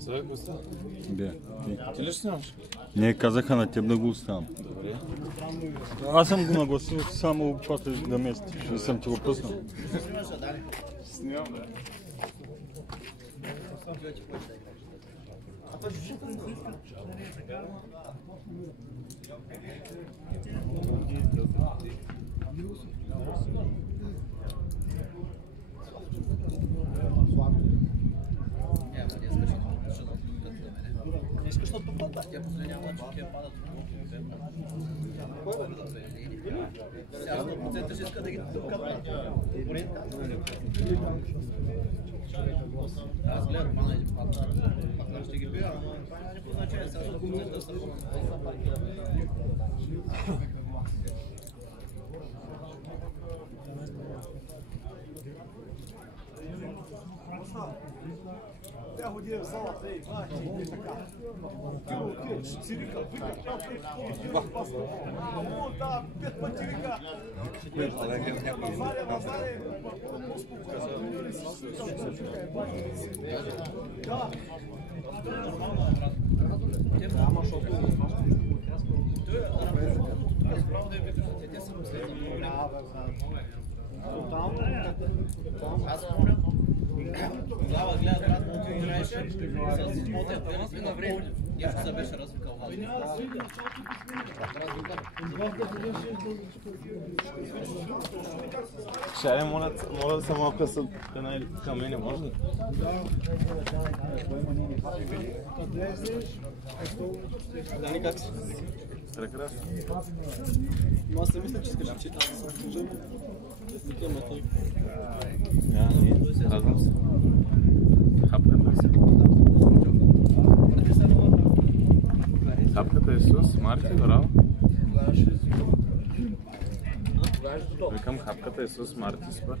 Сега го оставя? Бе. Ти ли ще снимаш? Не, казаха на теб да го оставам. Добре. Аз съм го нагласил само после да местиш и съм ти го пуснал. Снимам, да. Искаш да тупата? Тя последния матч, тя падат сега 100% ще иска да ги тупкат. Аз гледам, мана един пат. Пак ще ги бия, но някакво значение, сега 100% са Тя ходи в залата и бачи, така. Ти си вика, вика, да, 5 пъти вика. Ама защото... Справо да я викаш, те са последни. Аз помня, тогава гледат брат му ти играеше с Мотия Тенис и на време. Нещо се беше развикал вас. Шаре, моля да се малко са към мене, може ли? Дани, как си? Прекрасно. Но аз се мисля, че искаш да читам. Не, радвам се. Хапката си. Хапката Исус, Марти, браво. Викам хапката Исус, Марти, супер.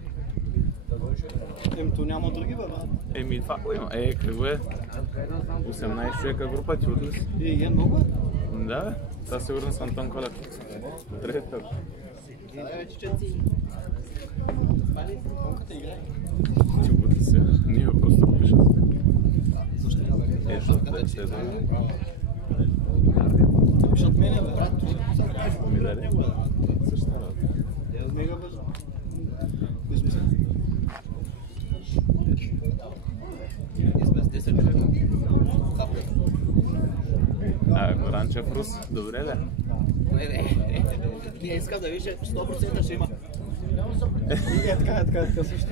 То няма други, бе, Еми, това го има. Какво е? 18 човека група, ти отли си? Е много? Да, бе. Това сигурно с Антон Колев. Трета. Ти бъде се. Ние просто пиша се. Защо? Вече се е да. Пишат мене, брат. Ми даде? Същата работа. Я мега бързо. Ние сме с 10 човека. Горанчев Рус, добре да? Не, искам да виж, 100% ще има. Така също.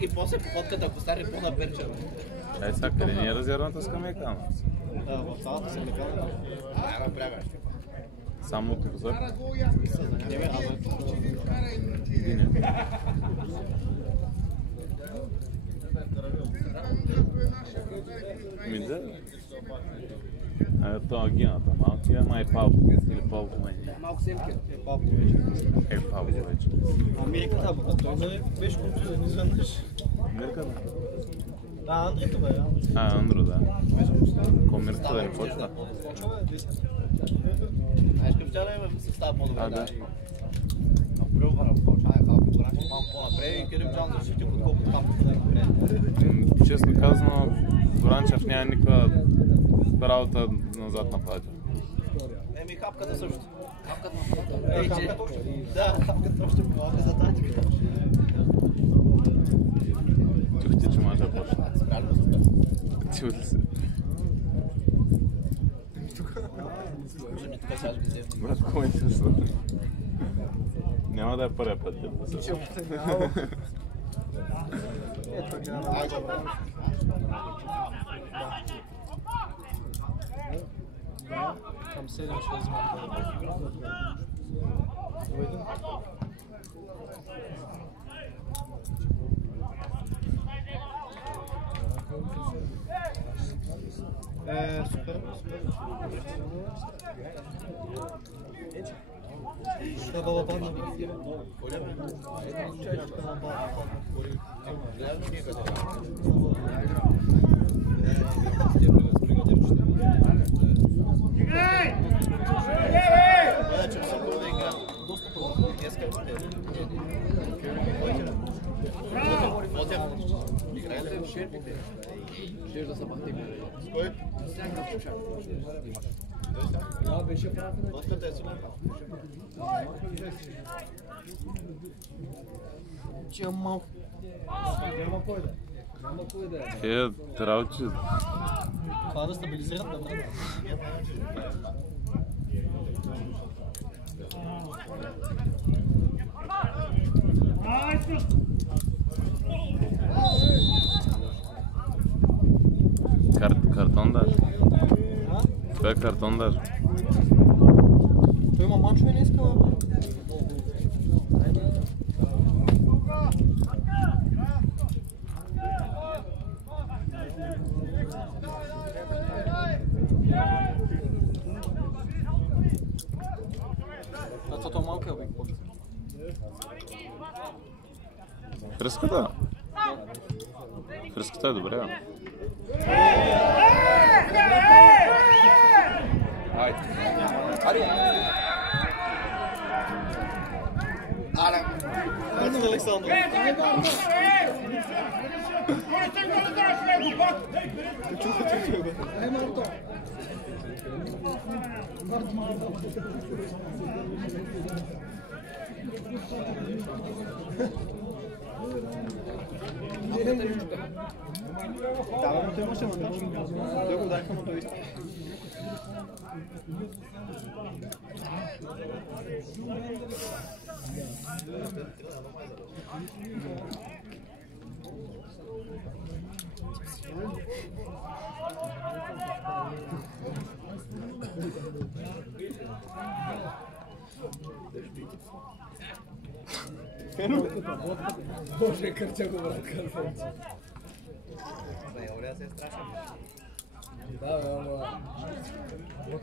И после походката, ако стане по-наперча. Ай сега, къде ни е резервната скамейка? В салата съм лекарна. Да, напрягаш. Само от позор? Не ме, Ми да. Това гената малкия, май Павло или Павло май. малко семки. Павло вече. Павло вече. Мирката, той не беше контузен изведнъж. Мирката? Да, Андрито бе. Андро, да. Комирката да не почва. Знаеш къв вчера се става по-добре, да. Направо получаваме малко по-напред и Кирил Джан защити, отколкото там напред. Честно казано, Горанчев няма никаква работа назад на пътя. Еми хапката също. Хапката още. Да, хапката още помага за татика. Чухте, че може да почне. Спрямо се спрямо. Чухте се. Брат, кой е интересно? Няма да е първия път. Към 7 ще взимам. Супер. Ще бъда падна. шерпите. Щеш да се махти. С кой? Да, беше правилно. Матката е сигурна. Че малко. Няма кой да. Няма кой да е. Тия работи... Това да стабилизират да трябва. Картон даже. Това е картон даже. Той има мачове не иска. Това малко е обик. Фреската? Фреската е добре, бе. Айде, Александър. Да, но той имаше мандаж. Той го даха на това. Боже, кърча го, брат, казвам. Олея се е страшен. Да, бе, ама...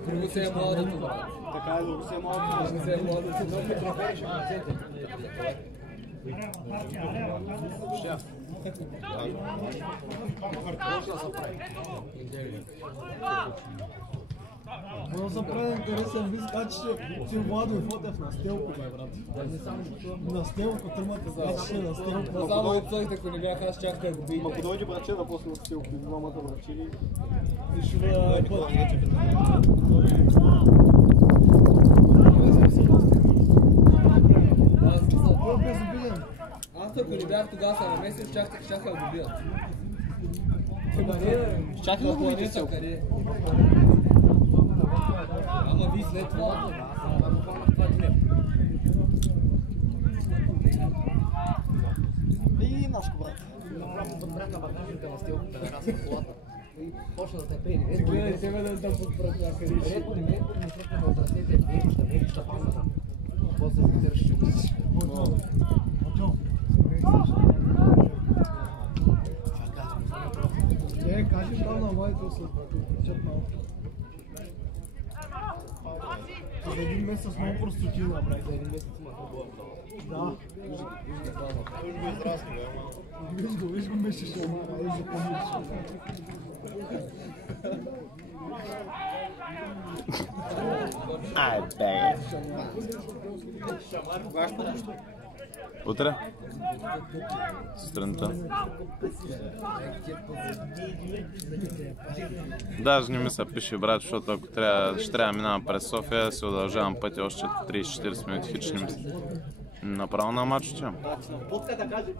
Друго се е младото, брат. Така е, друго се е малко. Друго се е младото, но микрофон ще процента. Ono sam pravi interesan, vi skačete si u Vladu i Fotef na Stelku, baj, brate. Na Stelku trmate, skačete na Stelku. Но само от цъгите, ако не бях, аз чак да го бийте. Ако дойде братчета после на Стилки, двамата братчини. И ще бъде път. Аз ако не бях тогава са на месец, чакаха да го бият. Чакай да го видите Стилки. Ама ви след това, ама хванах това днев. И нашко брат. Подбрах на багажника на Стилката да разка колата. И почна да те пени. Гледай себе да там подбрах някъде. Редко не срещна от ръцете, мекища пасата. После се те разчупиш. Кажи там на майето се чат малко. За един месец много простотина, брат. За един месец има хубава. Да. Той го израсна, бе, ама. Виж го мешиш, ама, ай запомниш. Ай, бе. Кога ще подпуща? Утре? Сутринта. Даже не ми се пише, брат, защото ако ще трябва да минавам през София, се удължавам пътя още 30-40 минути, хич не ми се. Направо на матч отивам. Подката кажи.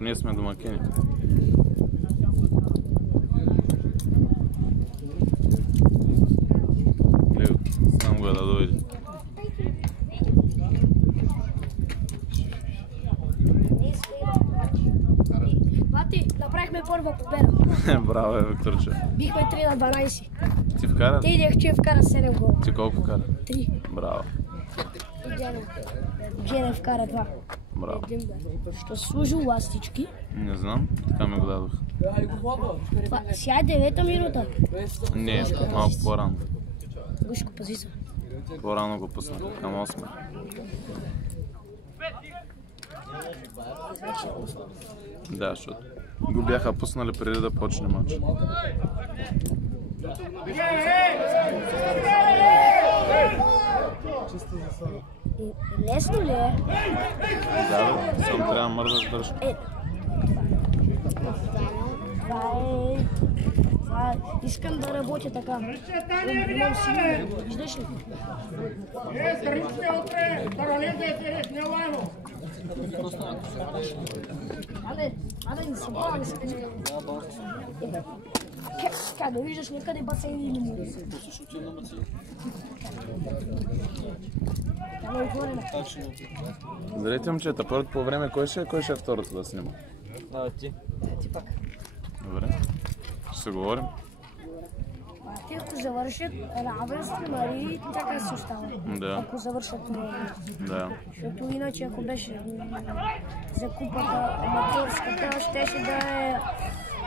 Ние сме домакини. Лео, знам го е да дойде. Бати, направихме първа победа. Браво е, Викторче. Бихме 3 на 12. Ти вкара? Те идех, че вкара 7 гола. Ти колко вкара? 3. Браво. И Джене вкара 2. Браво. Един да. Що служи ластички. Не знам, така ми го дадох. Сега е 9-та минута. Не, малко по-рано. Гушко, пази се. По-рано го пуснах, към 8. Да, защото го бяха пуснали преди да почне матч. Чисто за Лесно ли е? Да, бе, само трябва да мърдаш дръжка. Това искам да работя така. Имам силно. Виждаш ли? Аде, не събрава, не се кажи. Как да виждаш някъде басейн или море? Там е отворена. Здравейте, момчета. Първото по време кой ще е второто да снима? Ти. Ти пак. Добре. Ще се говорим. Те ако завършат равенство, нали, така се остава. Да. Ако завършат това. Да. Защото иначе ако беше за купата аматьорската, щеше да е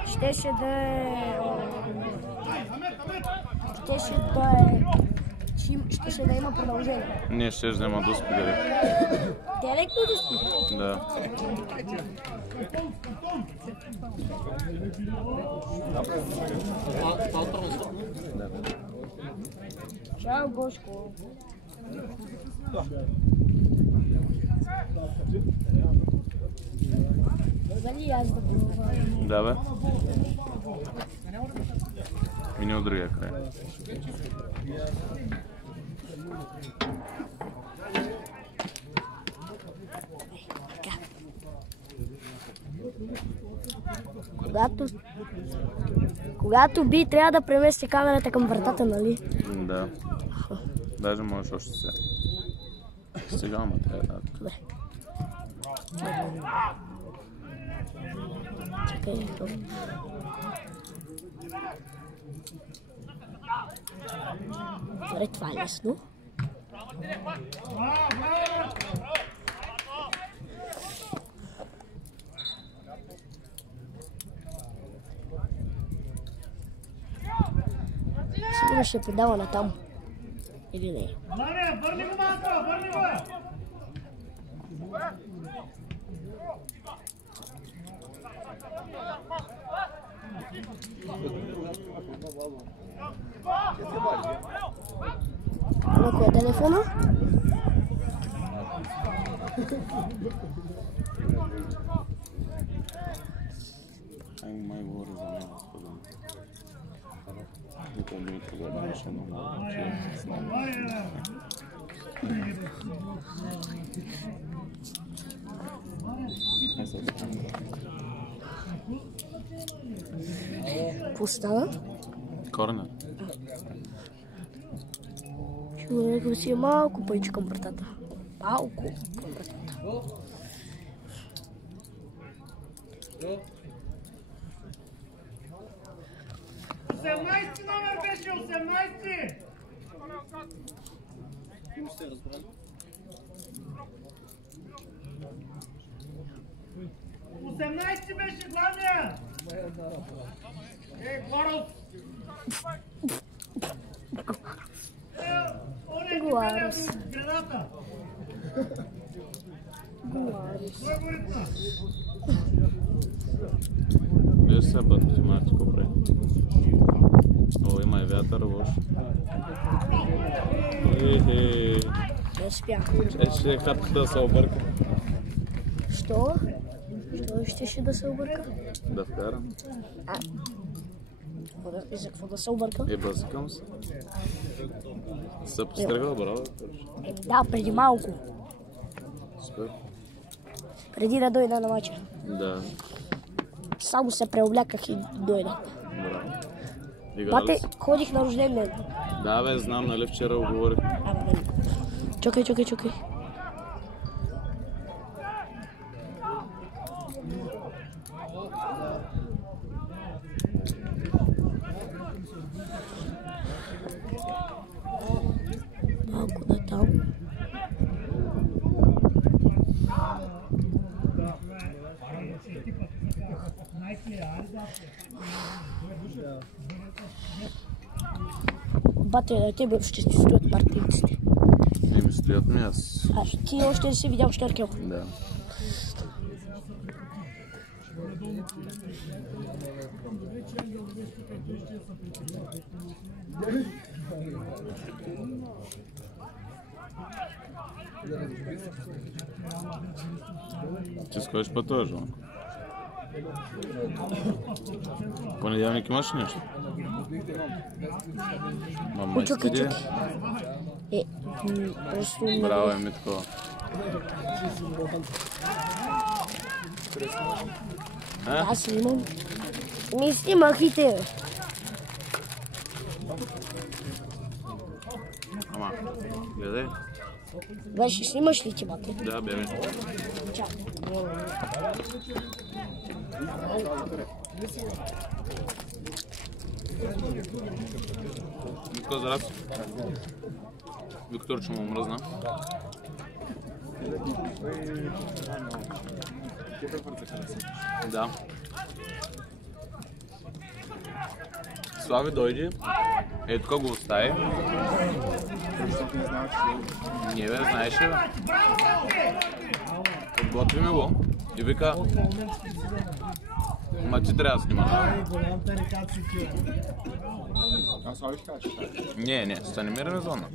щеше да има продължение. Ние ще взема дуспи директно. Директно дуспи? Да. Чао, Бошко. Дали аз да пробвам? Да, бе. Мини от другия край. Когато би, трябва да премести камерата към вратата, нали? Да. Даже можеш още сега. Сега, ама трябва да. Добре. Чакай. Добре, това е лесно. Сигурно ще подава натам. Или не? Върни го малко, върни го! На кой е телефона? Май говори за мен, господа. Никой не трябва да беше много. Какво стана? Корнер. Човек си е малко пъйче към вратата. Малко към вратата. 18 номер беше, 18! 18 беше главния! Горов! Гларус. Граната! Гларус. Кой го ритна? Вие се бъдете малко добре. О, има и вятър, лош. Не спях. Ще хапката да се обърка. Що? Що щеше да се обърка? Да вкарам. И за какво да се обърка? Бързикам се. Се пострегал, браво. Да, преди малко. Супер. Преди да дойда на мача. Да, Само се преобляках и дойда. браво. Бате, Играли си? ходих на рожден ден. Да, бе, знам, нали вчера оговорих. Чакай. Малко да там. Бате, на тебе ще си стоят партийците. Не ми стоят ми, аз... Ти още не си видял Щеркел. Да. Че скажеш па този жонко? Понеделник имаш нещо? Мама Чукай. Просто... Браво е Митко. Аз снимам. Ми снимах и тебе. Ама, гледай. Беше, снимаш ли ти, бате? Да, бе. Чакай. Митко, здрасти. Виктор, че му мръзна. Да. Слави, дойди. Ето тук го остави. Не бе, знаеш ли бе? Подготви ми го и вика... Ма ти трябва да снимаш. Не, станимираме зона.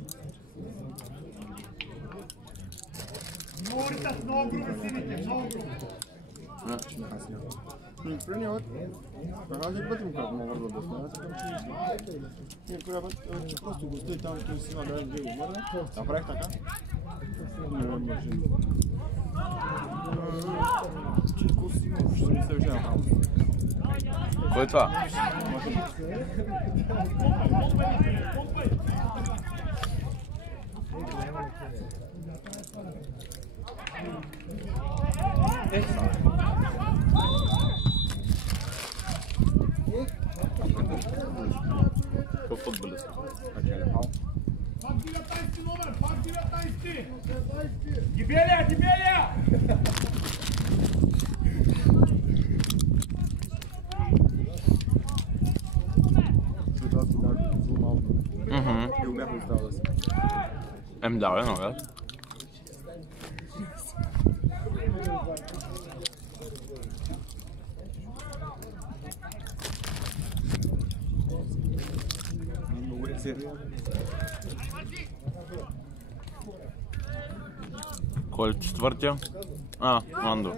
Разлик пътим как му върза да снимат. И коя път просто го стои там, той си има да ги върна. Направих така. Не машин. Читко си, ще ми се виждам. Кой е това? По футболист. Гибеля! И умях остава да си. Да, бе, много. Много е серия. Кой е четвъртия? Андо.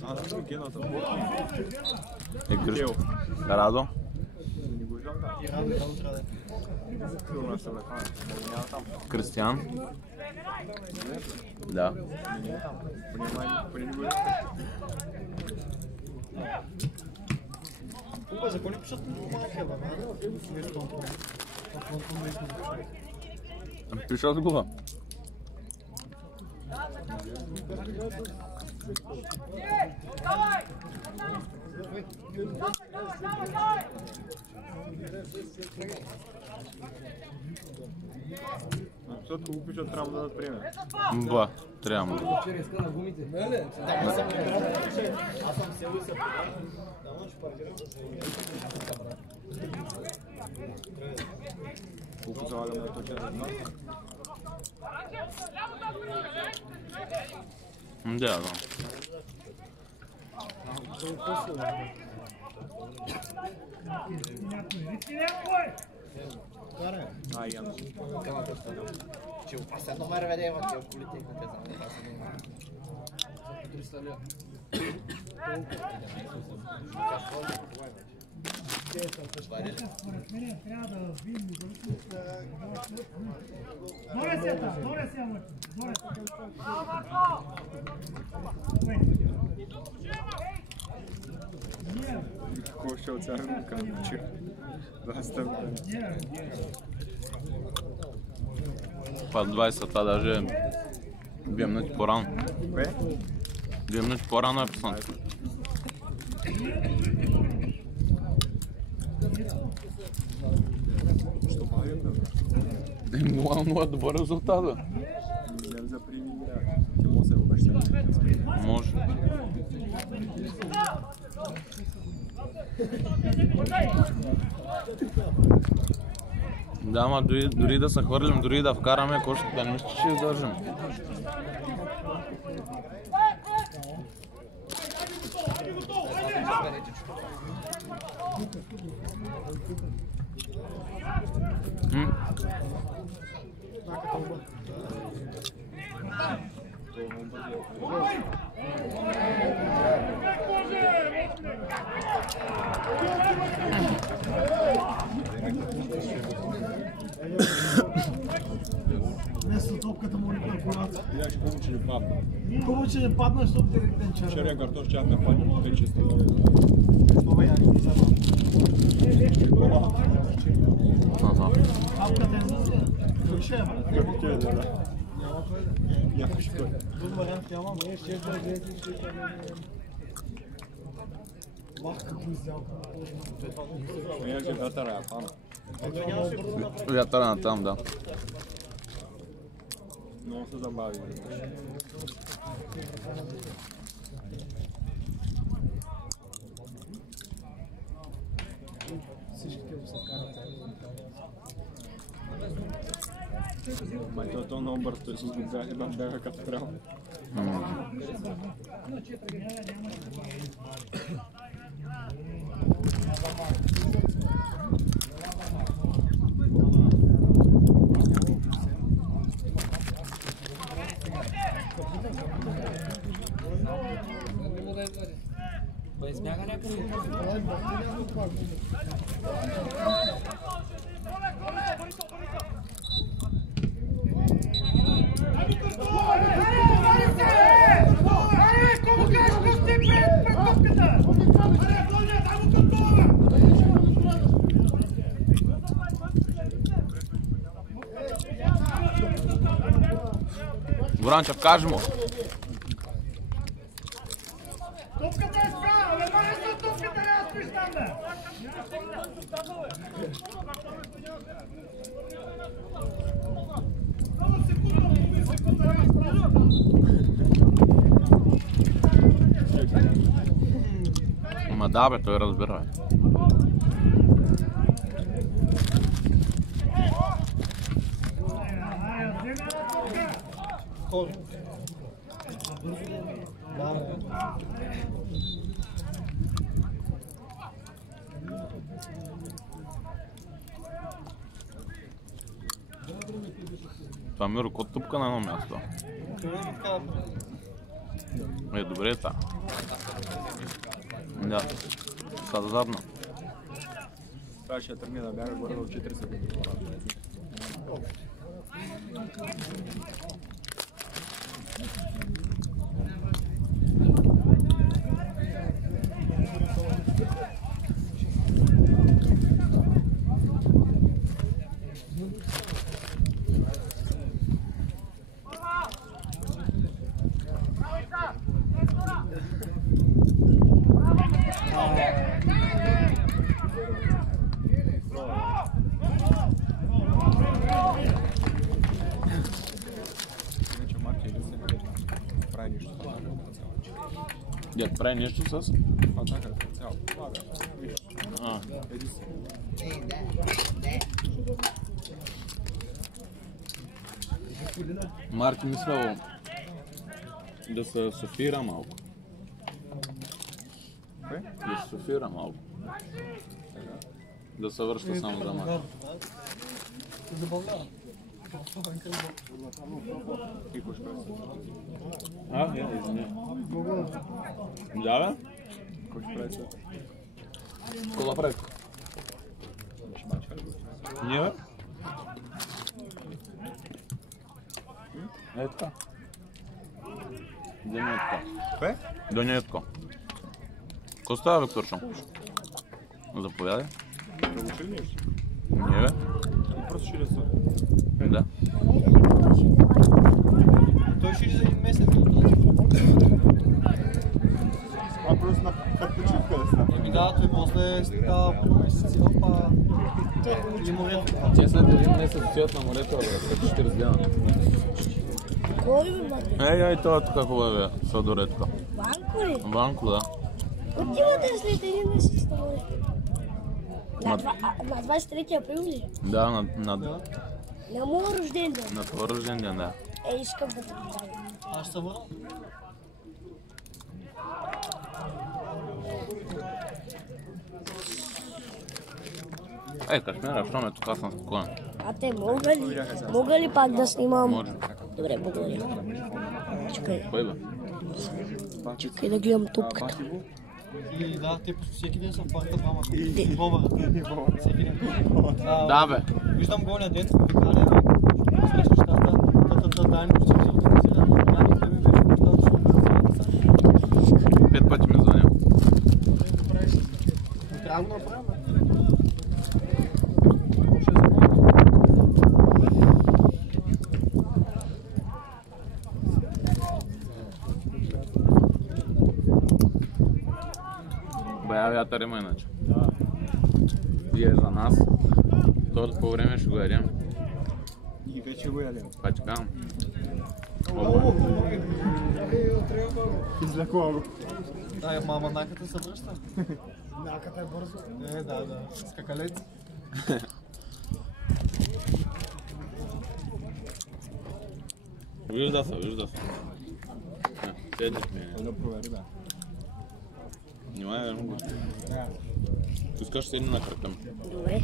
Да, гената. И Кръщ. Радо. Кристиян. Да. За коли пишат махева, Пишат го. Защото го пишат, трябва да дадат пример. Ба, трябва. Вчера иска на гумите. Аз съм село и се Колко залагаме на точен знак? Да. Ян. Че последно ме реведе в тия колите и те знам да са 300 лева. Какво ще оцарим към чир? Да, стъпка. Па 20, това даже 2 минути по-рано. Кое? 2 минути по-рано е писано. Що правим, бе? 0-0 добър резултат, бе. Взем за прими игра. Ти може да се обещане. Може. Да, ма дори да се хвърлим, дори да вкараме кошката, не мисля, че ще издържим. Вместо топката му на колата. Я ще помня, че не падна. Хубаво, че не падна, защото директен червен. Черен картош чак не падна, 5-6 лева. Апката е излезе. Дойше е, брат. Както е, да. Някой ще бъде. Друг вариант няма, но ще е Вах, какво изялка. Я ще вятъра я пана. Вятъра на там, да. Много се забави. Всичките го се карат. Май то много бързо, той се сгубяха, една бяха като трябва. Избяга някъде. Горанчев, кажи му. Топката е справа, бе, май за топката не аз пиш там, бе! Само секунда, половин секунда, не аз Ама да, бе, той разбира. Това Миро, кот тупка на едно място. Е, добре е това. Да, са задна. Трябваше да тръгне да бяга горе до 4 секунди. Дед прави нещо с? Атака, цяло. Еди си. Марти мислял да се софира малко. Да се софира малко. Да се връща само за малко. Забавлява. И кош прави? Извиня. Да, бе? Кош прави света? Какво да прави? Ние, бе? Е така. Да не е така. Кое? Да не е така. Какво става, Викторчо? Заповядай. Да го учили нещо? Не, бе? Просто ще рисува. Да. Той ще за един месец. А просто на почивка да става. Еми да, той после става по месеци, опа. И морето. Те след един месец стоят на морето, бе, след 40 дена. Кой бе, мате? Ей, това е така хубава, бе, сладоредка. Банко ли? Банко, да. Отивате след един месец на море. На- На 23 април ли? Да, На моят рожден ден. на твой рожден ден, да. Искам да те поздравя. Аз ще се върна. Кашмира, що ме тук, аз съм спокоен. А те мога ли пак да снимам? Може. Добре, благодаря. Кой бе? Чакай да гледам топката. И да, те всеки ден са в парка двамата. Бобър. Всеки ден. Да бе. Виждам голния ден, викалия, срещу щата, дай ми почти взимата казина, няма да ми беше нещата, защото не 5 пъти ми звъня. трябва да го направим. Бая вятър има иначе. И е за нас. Второто по време ще го ядем. И вече го ядем. Това ти казвам. Излекува го. Да, мама, наката се връща. Наката е бързо. Да. Скакалец. Вижда се. Седи с мен. Да провери, да. Внимай, верно го. Искаш да седи на крака ми. Добре.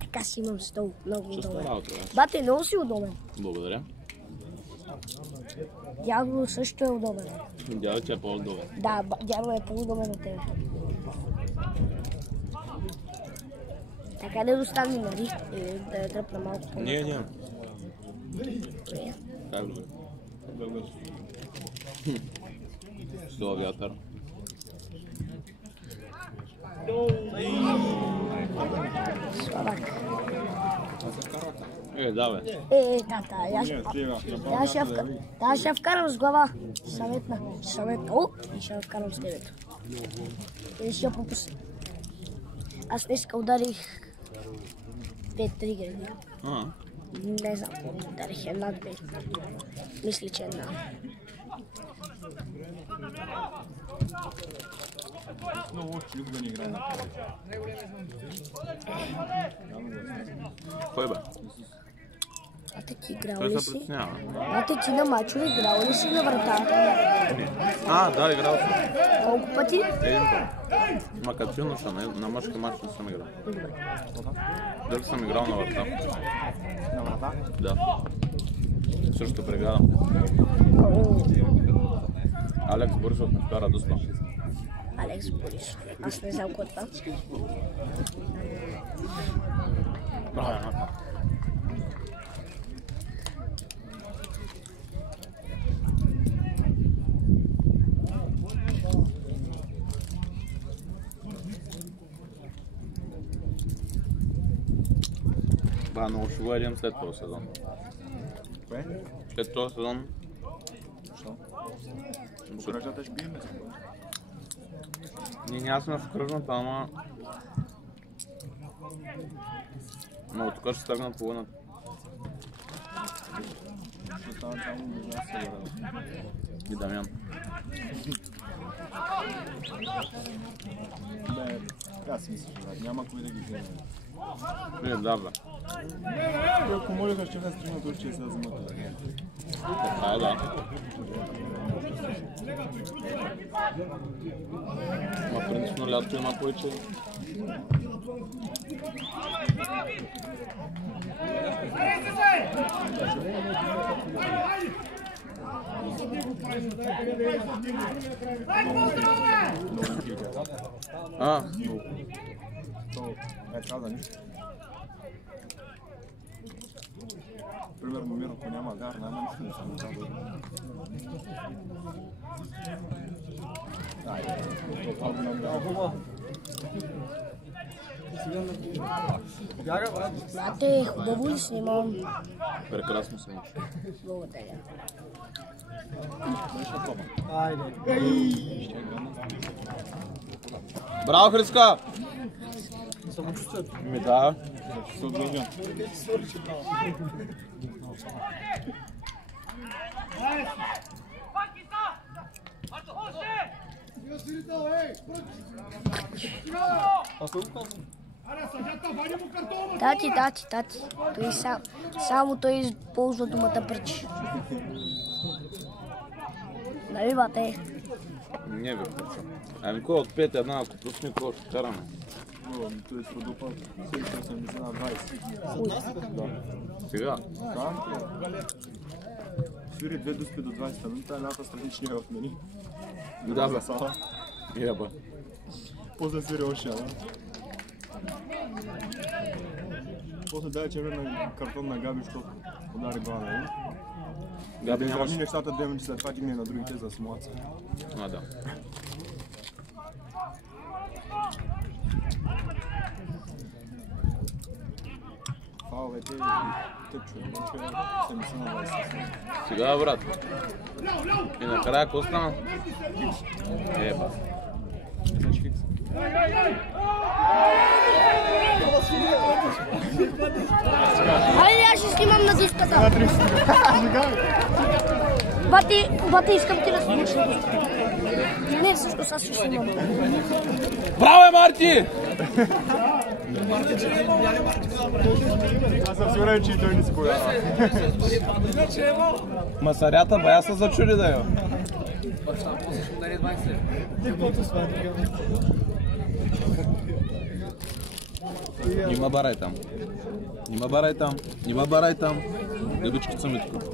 Така си имам стол. Много Чувства удобен. работа, бе. Бате, много си удобен. Благодаря. Дядо също е удобен. Дядо ти е по-удобен. Да, дядо е по-удобен от тебе. Така да достави, нали? Или да я тръпна малко по-напред. Не. Добре. Как бе? С това вятър. Слабак. Да бе. Тата, аз ще вкарам с глава. Съветна. О, и ще вкарам с тебето. И ще пропусна. Аз днеска ударих 5 тригери. Не знам колко ударих, една-две. Мисля, че една. Много никога не играе на Кой бе? Бате, ти играл Той ли се си? притеснява. Бате, ти на мачове играл ли си на врата? Да, играл съм. Колко пъти? Един път. Ма като силно съм, на мъжка мач не съм играл. Дали съм играл на врата? На врата? Да. Също бригада. Алекс Борисов ме вкара доста. Алекс Борисов. Аз не знам кой е това. Но ще го едем след този сезон. Кое? След този сезон. Защо? Покръжата ще биеме. Ние сме в кръжната, ама... Но тук ще стъгнат половината. Ще става само между нас се И Дамян. бе. Аз си мисля, брат. Няма кой да ги вземе. Да, бе. Ако молиха, ще не стримат още се вземат. Да. Ма принципно лято има повече. Каза нищо. Примерно Миро, ако няма гар, няма нищо не съм казал. Бате, хубаво ли снимам? Прекрасно се мъж. Благодаря. Браво, Хриска! Ми да. Се отдължа. Тати. Той само той използва думата пръч. Нали, бате? Не бе, прича. Ами кой от 5-1, ако пусне, кой ще караме? Той се родопа 780 на 20. Сега? Да? свири 2 дуспи до 20 минута, едната страничния отмени. Да, бе. Сала. Еба. После свири още, да. После дай червен картон на Габи, защото удари бана, нали? Габи Да нямаш. изравни нещата 2 минути след това дигне на другите за симулация. А, да. Фаловете те чуят, се ми са на 20. Сега, брат. И накрая какво стана? Еба. Значи фикс. Хайде, аз ще снимам на дуспата. Бати, искам ти да снимаш на дуспата. Не, всъщност аз ще снимам. Браво, Марти! Аз съм сигурен, че и той не се поява. Масарята бая се зачуди да я. После ще удари 20 лева. Нима барай там. Нима барай там. Нима барай там. Гъбичките са ми тук.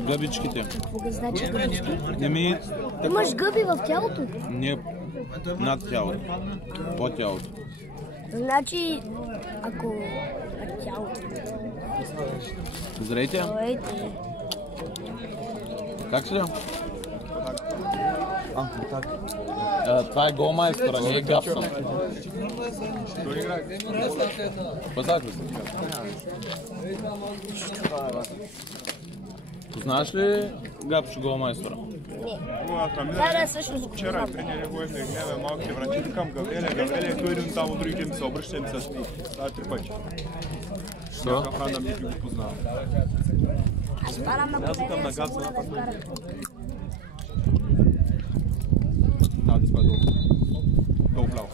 Гъбичките. Какво значи гъбички? Еми, Имаш гъби в тялото? не над тялото. По тялото. Значи, ако на тялото. Здравейте. Здравейте. Как си да? Так. Това е голмайстъра, не е гапсън. Пътак ли си? Познаваш ли Гапчо голмайстъра? Да, всъщност. Вчера при нея го гледаме малките врачи, викам Гавреле, той един там от другите ми се обръща и ми се смие. Това е 3 пъти. Що? Някакъв рада ми ги го познава. Аз парам на Аз викам колене, на съм Гапса да напад. вкарам. Да спа долу. Долу вляво.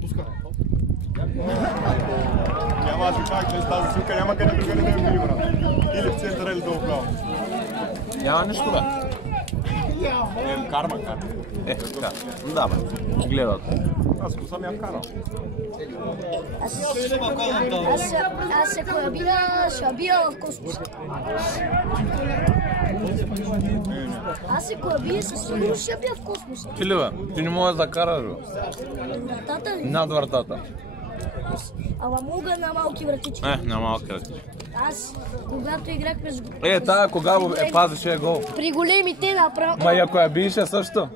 Пускай. Няма аз ви казах, че с тази свика няма къде друга не ми брат. Или в центъра, или долу вляво. Няма нищо, бе. Карма. Така. Да, бе. Гледат. Аз го съм я вкарал. Аз ако я бия, ще я бия в космоса. Аз ако я бия, със сигурност ще я бия в космоса. Ти ли, бе? Ти не можеш да караш, бе. Вратата ли? Над вратата. Ама мога на малки вратички. На малка ръка. Аз, когато играх през... Тая кога пазеше гол. При големите направо... Ма и ако я биеше също.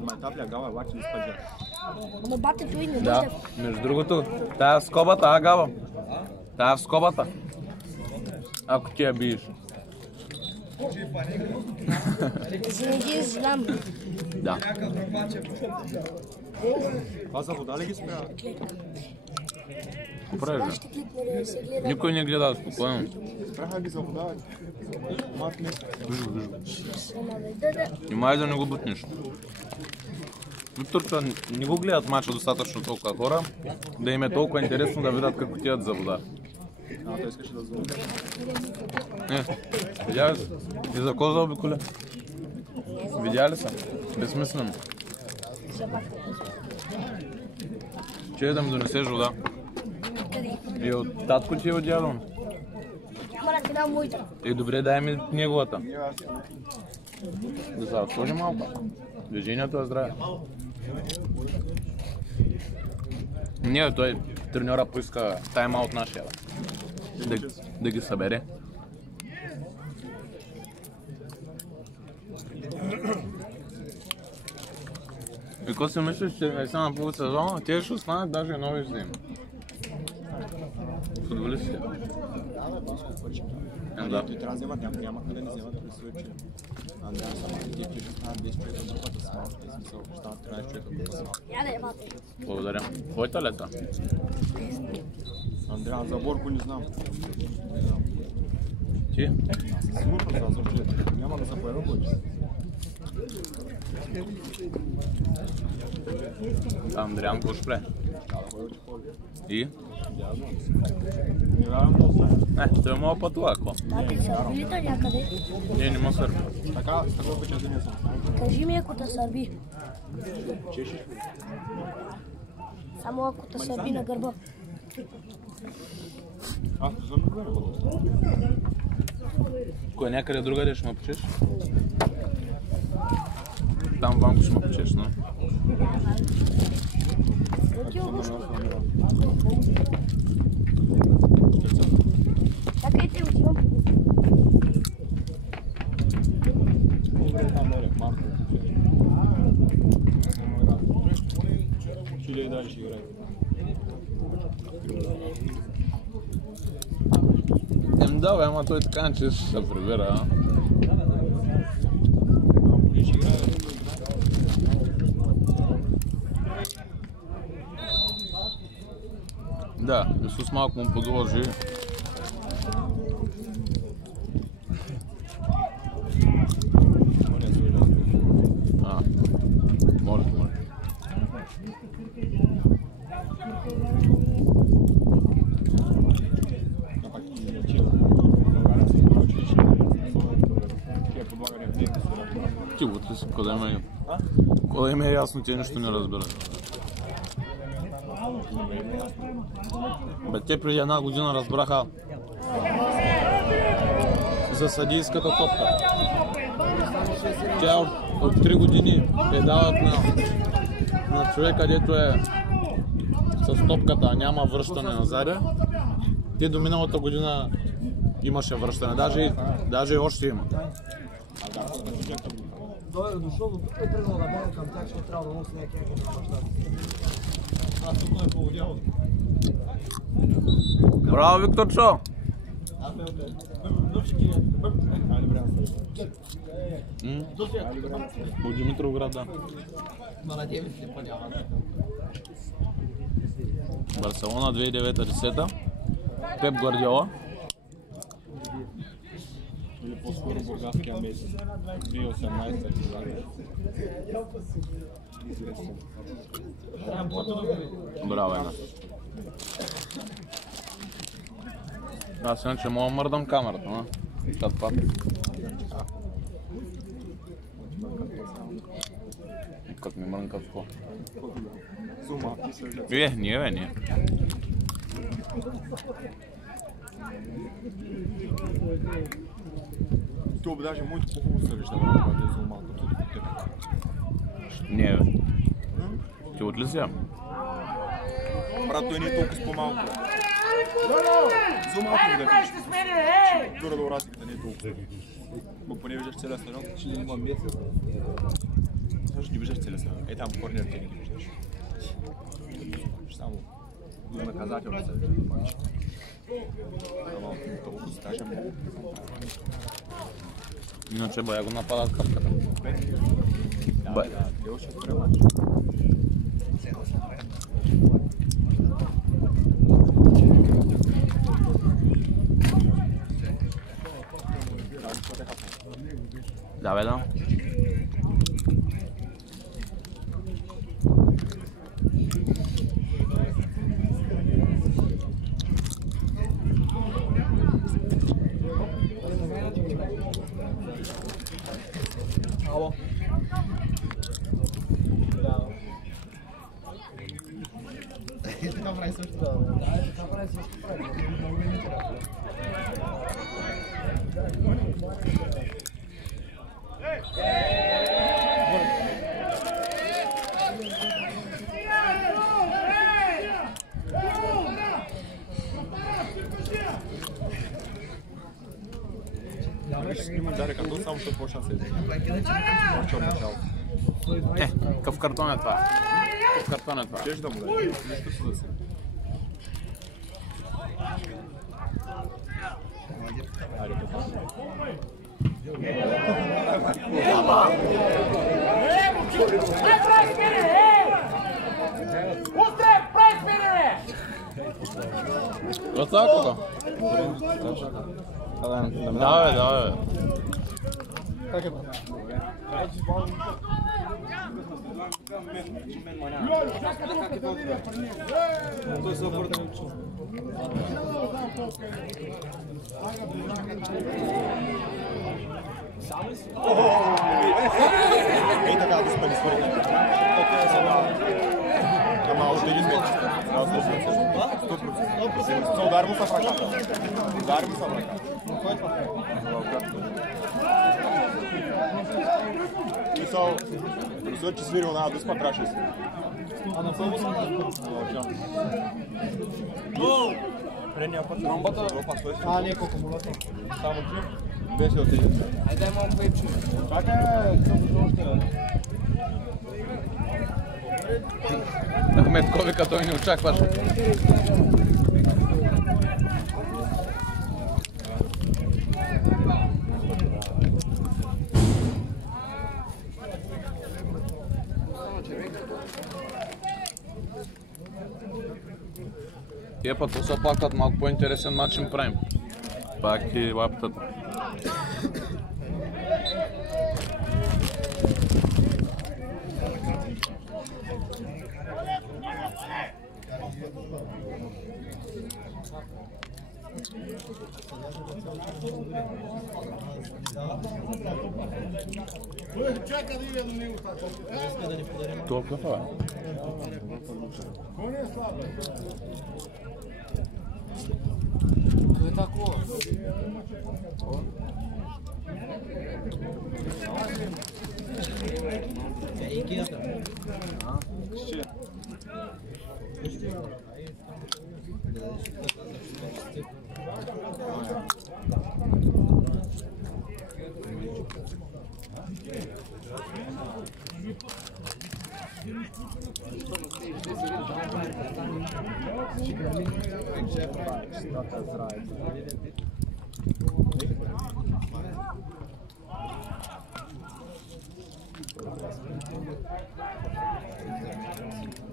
Ма тапля гава, лаки не спаджа. Ама бате той не Да, дойде. между другото, тая в скобата, Гава. Тая в скобата. Ако ти я биеш. Винаги знам. Да. Това за вода ли ги спря? Поправиш, бе. Ще кликне да се гледа. Никой не гледа, спокойно. Спряха ги за вода. Март не. Ама бе, да. Внимай да не го бутнеш. Турча не го гледат мача достатъчно толкова хора, да им е толкова интересно да видят как отиват за вода. Той искаше да звъни. Видя ли са? И за кого заобиколя? Видя ли са? Безсмислено. Че да ми донесеш вода. Къде? И от татко ти е от дядо. Няма да ти дам моята. Добре, дай ми неговата. Да се отложи малко. Движението е здраве. Не, той треньора поиска тайма от нашия. Да ги събере. И какво си мислиш, че е само полу сезона? Те ще останат, даже нови ще има. Футболистите. Да. Той трябва да вземат, няма къде не вземат при случай. Андрея са малки, те ще станат 10 човека групата с малки, в смисъл, ще станат 13 човека група с малки. Я да я мате. Благодаря. Твоята лета? Андрея, за Борко не знам. Ти? Сигурно казвам, че няма да се поява повече. Андриан Кошпле. И? Не вярвам да остане. Той мога пътува, ако. Бате, сърби ли та някъде? Не ма сърби. Така, с такова впечатление съм. Кажи ми ако те сърби. Чешеш? Само ако те сърби на гърба. Аз не съм добре, Кой някъде другаде ще ме почеш? Там Ванко ще ме почеш, но? Чакайте, отивам. Чили и дали ще играе. Да, бе, ама той така не че ще се прибира, а? Да, Исус малко му подложи. Може. Ти вот ли си, къде ме е ясно, ти нищо не разбира. Бе, те преди една година разбраха за съдийската топка. Тя от 3 години дават на човек, където е с топката, а няма връщане назад. Те до миналата година имаше връщане, даже и още има. Той е дошъл, но тук е тръгнал да бяга към тях, ще трябва да носи някакви неща. Аз тук ме е поводявал. Браво, Викторчо! От Димитровград, да. Барселона 2009-10. Пеп Гвардиола. Или по-скоро бургаския месец. 2018 Браво, една. Аз иначе мога да мърдам камерата, но? Тат пак. Как ми мрънка в ко? Зума. Ние. Това даже моето по-хубаво се вижда, когато е зума, като от теб. Не, бе. Ти от ли си? Брат, той не е толкова по-малко. Зума, ако да виждаш. Горе-долу разликата не е толкова. Но поне виждаш целия стадион, че има месец. Също не виждаш целия стадион. Е там корнер те не ги виждаш. Само наказателно се виждаш. Ама толкова стажа много. Иначе бая го нападат капката. Да, те още према. Да, бе, да. Ало. Така прави също. Да, така прави също. Снимам даре като само ще почна се. Какъв картон е това? Какъв картон е това? Чеш да му дай. Нещо си да се. Айде, така. Оца кога? Да, бе. Как е? Той се обърна. Ей така, да спали свърли. Ама още един меч. 100%. Удар му са в ръката. Какво е това? Мисъл, предстоят, че свирил една дуспа, трябваше си. А на пълно съм Предния път тромбата, Европа стои си. не, колко молата. Само че беше отиде. Айде дай малко вейпче. Как е? Съм още. Ахмед Ковика той не очакваше. Тия път се плакат малко по-интересен начин правим. Пак и лаптата. Толкова е. Кой е такова?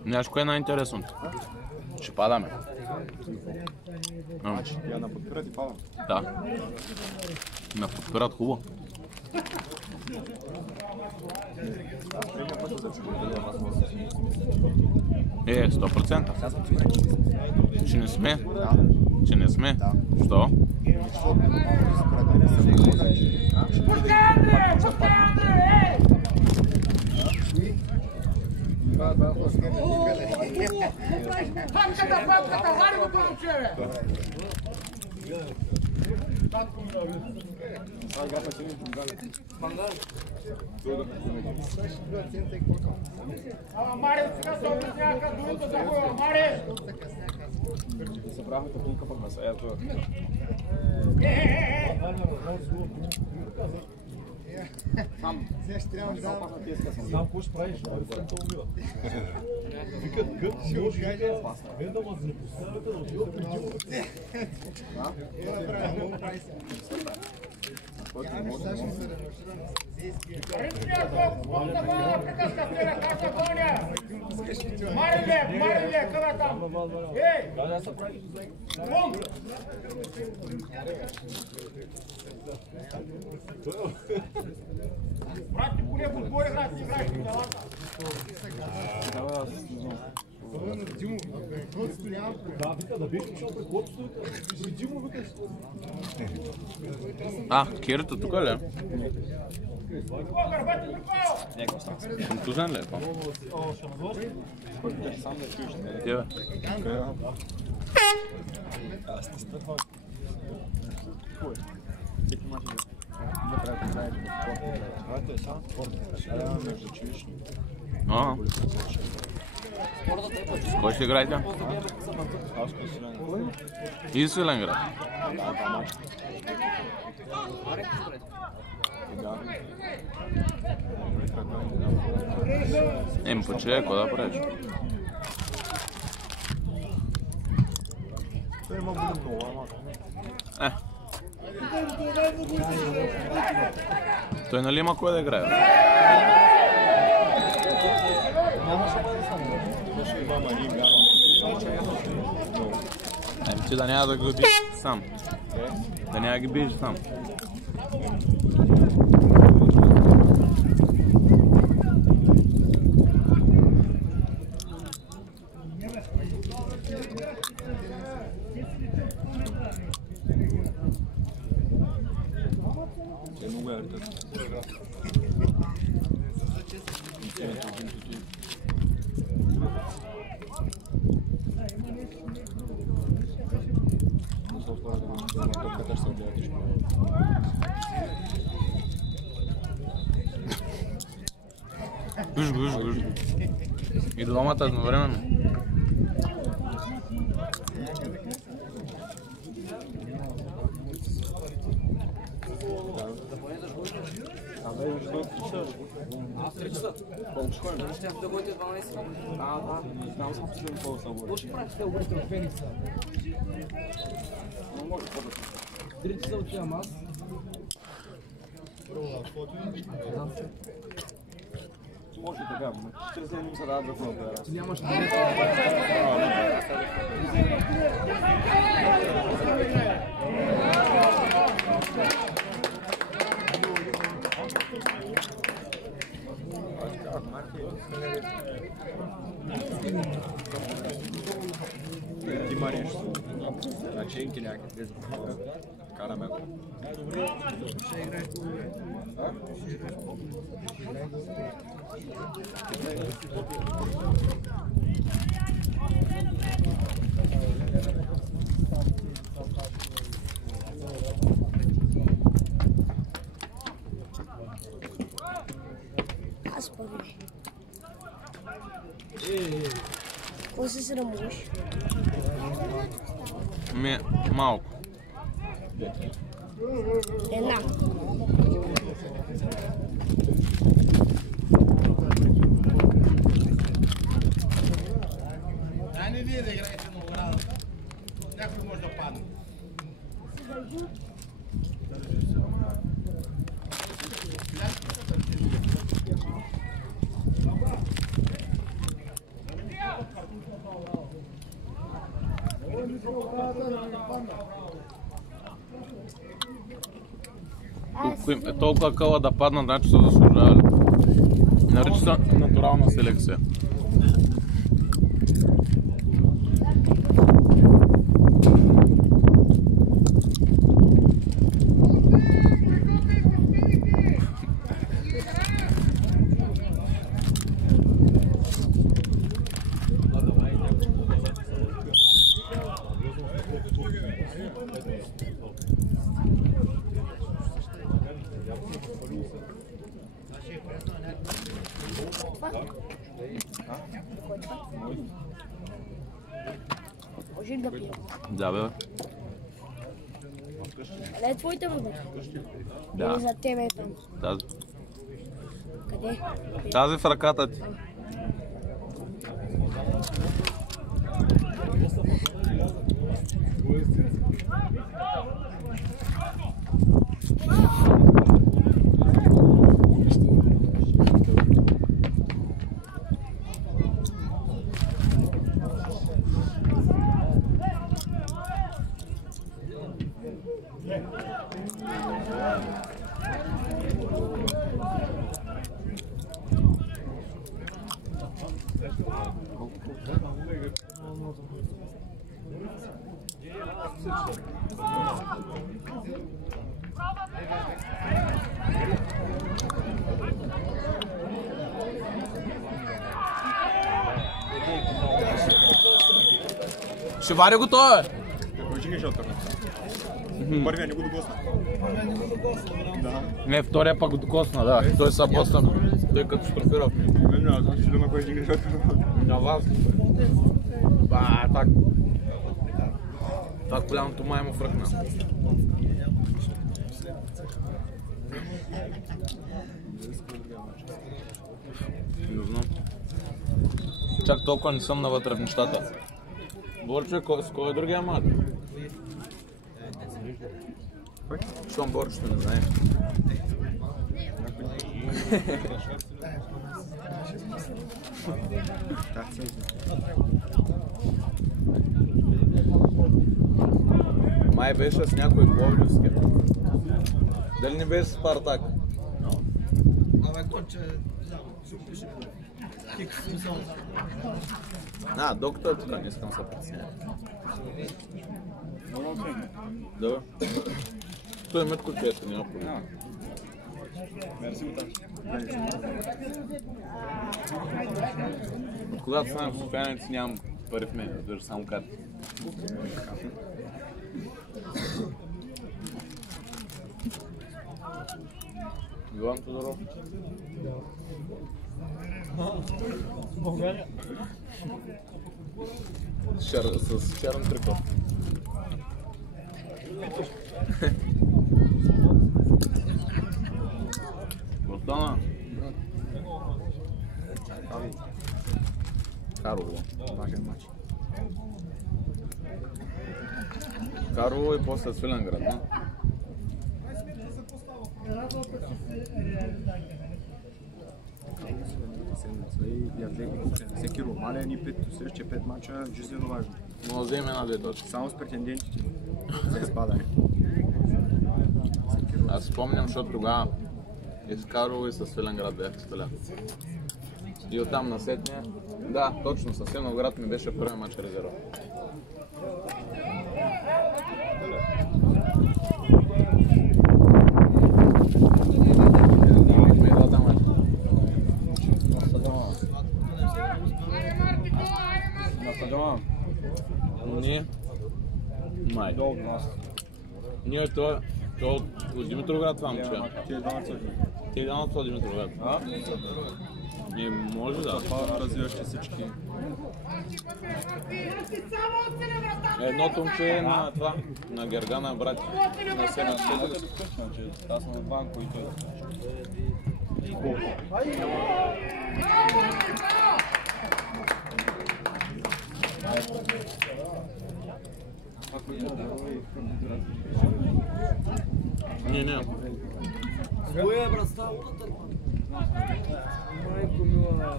Знаеш кое е най-интересното? Ще падаме. Я на подпират и падам. Да. Ме подпират хубаво. Предния път се започва възможност. 100%. Че не сме? Да. Че не сме? Да. Що? Събраха тъпунка пък на сега това. Сам. Сега ще трябва да запасна тия скъсна. Знам какво ще правиш, да се те убива. Викат гъд, ще го кажа, да ма не поставяте да отивате преди му. Брати, поле подбори, брат, си играеш по талата. Да, вика, да беше чул пред който стоите. Преди му викаш. Кирито тук ли? Кога, бати, Николао! Контузен ли е? О, ще наложи? Сам да чуеш. Тебе. Всеки мач да трябва да знаеш какво спорт. Това е само спорт. Сега между чуешни. С кой ще играете? Аз като Свиленград. И Свиленград. Да, това мач. Еми, поче, какво да правиш? Той има много, ама. Той нали има кой да играе? Еми ти да няма да го биеш сам. Да няма да ги биеш сам. Много е Виж. И двамата едновременно. Ще да бъдете 12. Там съм си по събори. Ще правите обръща от Феникса. Но може по-да. 3 часа отивам аз. Може така, но 40 дни се дадат за това. Ти нямаш Ти мариш. Начинки някакви. Караме го. Аз първи. Какво се срамуваш? Малко. Една. Не вие да играете много рано. Някой може да падне. Ако им е толкова къла да паднат, значи са заслужавали. Нарича се натурална селекция. Може ли да пия? Да, бе. Не е твоите въбе? Да. Или за тебе е там? Тази. Къде? Тази в ръката ти. Ще варя го той, бе! Кой ще от това? Първия не го докосна. Да. Не, втория пък го докосна, да. Той са босна. Той катастрофира. Аз знам, че дума кой ще от това. На вас. Так. Так голямото май му фръкна. Не знам. Чак толкова не съм навътре в нещата. Борче, с кой е другия мат? Щом Борчето не знае. Май беше с някой пловдивски. Дали не беше Спартак? Абе, конче, супише. Докато е тук, не искам се притесня. Да. Той е метко често, няма проблем. От когато станах софиянец нямам пари в мен, държа само карти. Иван Тодоров. България. С черен трикот. Бортана. Карлово. Важен матч. Карлово и после Свиленград, да? Седмица и Атлетик. Всеки ромален и 5 следващия 5 мача жизненно важно. Но да вземе една-две точки. Само с претендентите за изпадане. Аз спомням, защото тогава и с Карлово и с Свиленград бях стрелял. И оттам насетне, да, точно, със Асеновград ми беше първият мач резерва. Ние? Май. Ние от Димитровград това момче. Ти едно от Димитровград. Не може да. Развиващи всички. Едното момче е на това, на Гергана брат, на Сена. Аз съм на Банко и той. Не. Кой е, брат, става утър? Майко мила.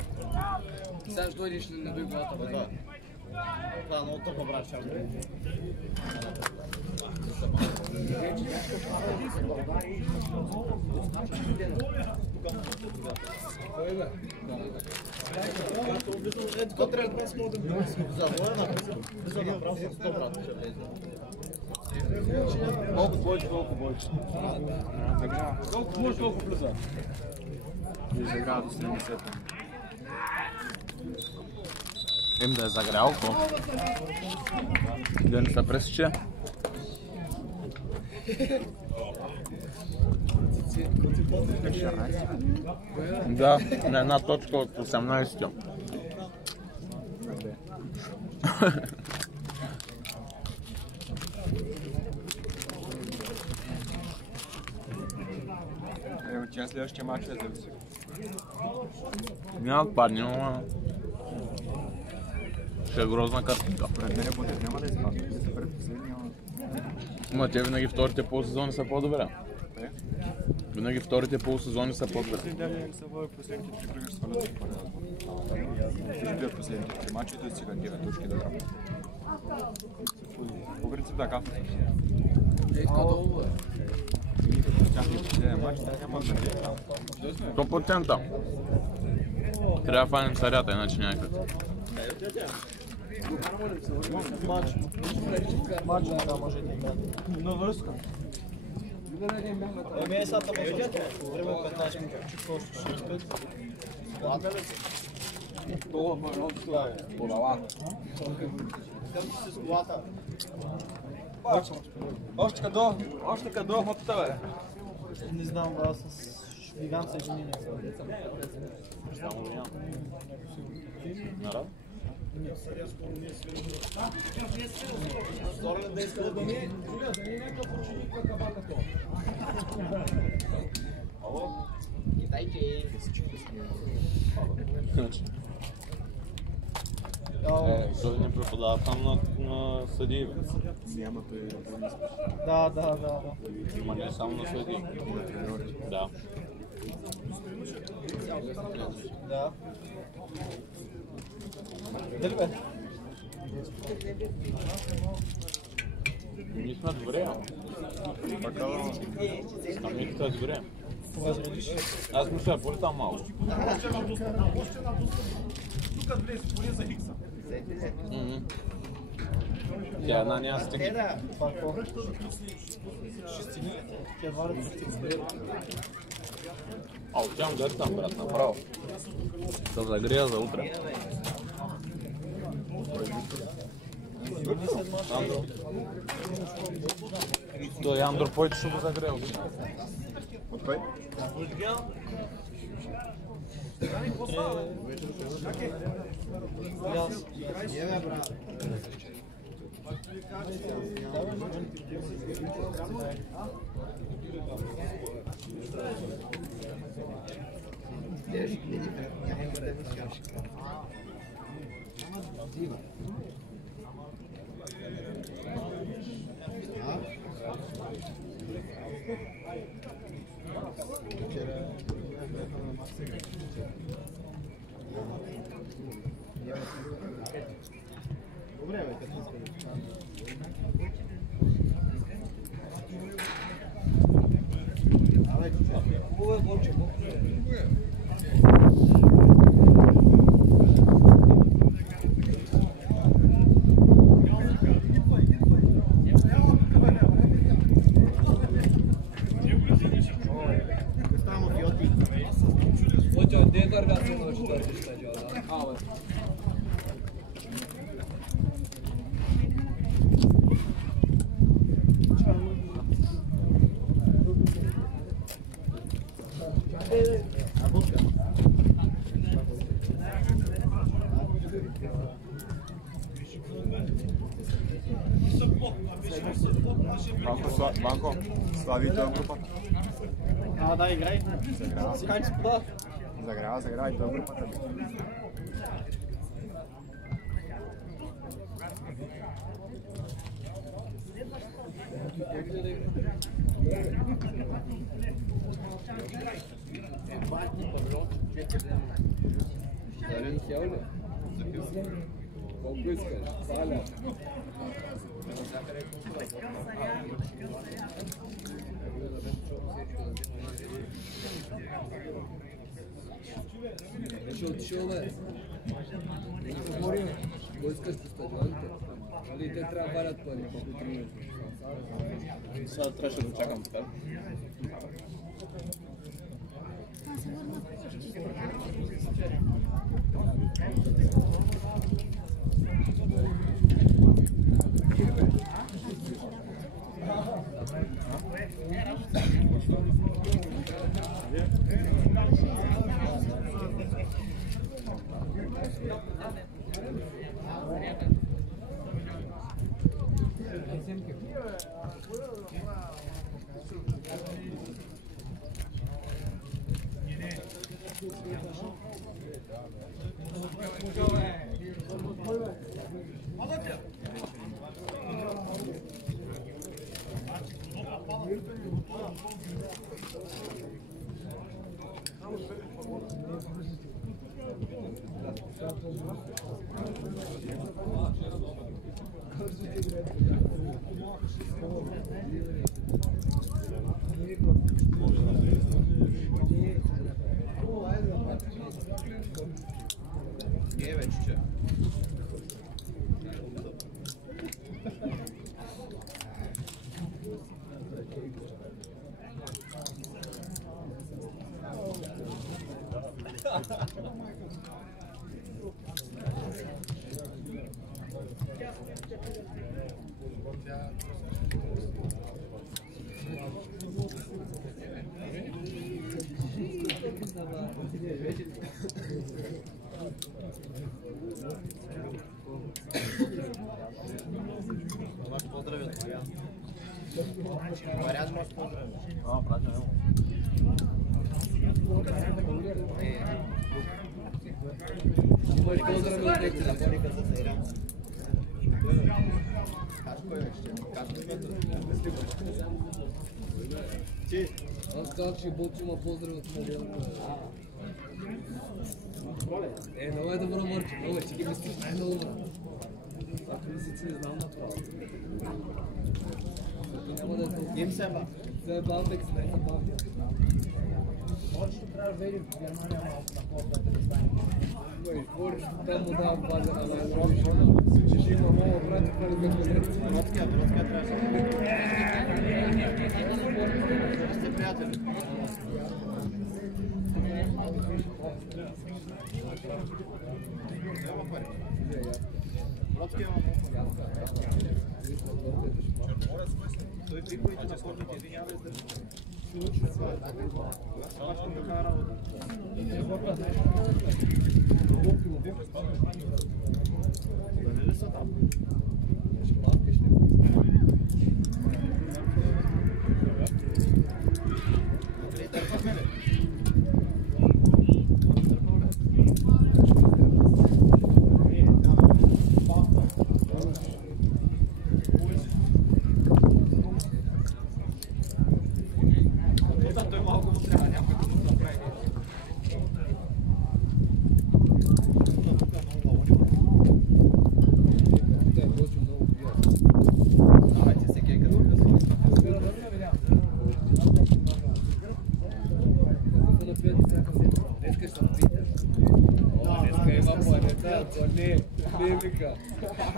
Сега ще дойдеш на дой главата, бе. Да, много тъпа, брат, ще Кой бе? Ето трябва да сме да бъдем завоя на близо направо с 100 брата ще влезе. Колко повече. Колко може, толкова влиза. И сега до 70. Им да е загрялко. Да не се пресече. Да, на една точка от 18-тя. От тя следващия матч е зависи. Няма да падне, но ще е грозна картинка. Пред мене Ботев няма да изпадне. Не са предпоследния. Ма те винаги вторите полусезони са по-добре. Винаги вторите полусезони са по-добре. Дали са в последните 3 кръга ще свалят за първия. Ще последните 3 мача и да стига 9 точки да драпа. По принцип да кафе. Иска долу, бе. Тяхния последен матч, да няма да бъде. 100%. Трябва да фанем царята, иначе някак. Матч, да, може да играе. На връзка. Еми сега да може да време 15 минути, чуть още ще искат. Ладно ли си? Това е много това е. Подала. Към си с колата. Още къдо мотата, бе. Не знам, брат, с гигант се жени. Нарад? Зорен да иска да ми Джулия, да ни някакъв ученик на кабаката. Ало? Дайте. Той не преподава там на съдии. Сиямата е... Да. Ма не само на съдии. Да. Да. Дали бе? Ние сме добре. Ами това е добре. Аз мисля, поли там малко. Тук влезе, поне за Хикса. Тя една няма стигне. А отивам да там, брат, направо. Да загрея за утре. Той Андро Пойче ще го загрее. От кой? Банко, Слави, той е група. Да, играй. Загрява, той е групата. Колко искаш? Саля. Беше отишъл, бе. Не ги говорим. Кой искаш по стадионите? Нали те трябва да варят пари, колко тренират. Сега трябваше да чакам така. Не, вече че. Можеш поздрави от Мариан. Мариан можеш поздрави. Правда, не. Можеш поздрави от него. Аз казах, че Боци има поздрави от Мариан. Много е добро морче, много е, че ги мислиш най-много. Ако месеци не знам направо. Няма да е толкова. Им се ба. За Балтекс, не за Балтекс. Морчето трябва да видим в Германия малко на хората да стане. Бой, говориш, там му давам база на най-добро. Че ще има много брати пари за коллекция. Братския трябва да се. Сте приятели. Няма пари. Братския има много. Той приходите на хората извинява и Сващам такава работа. Дали ли са там?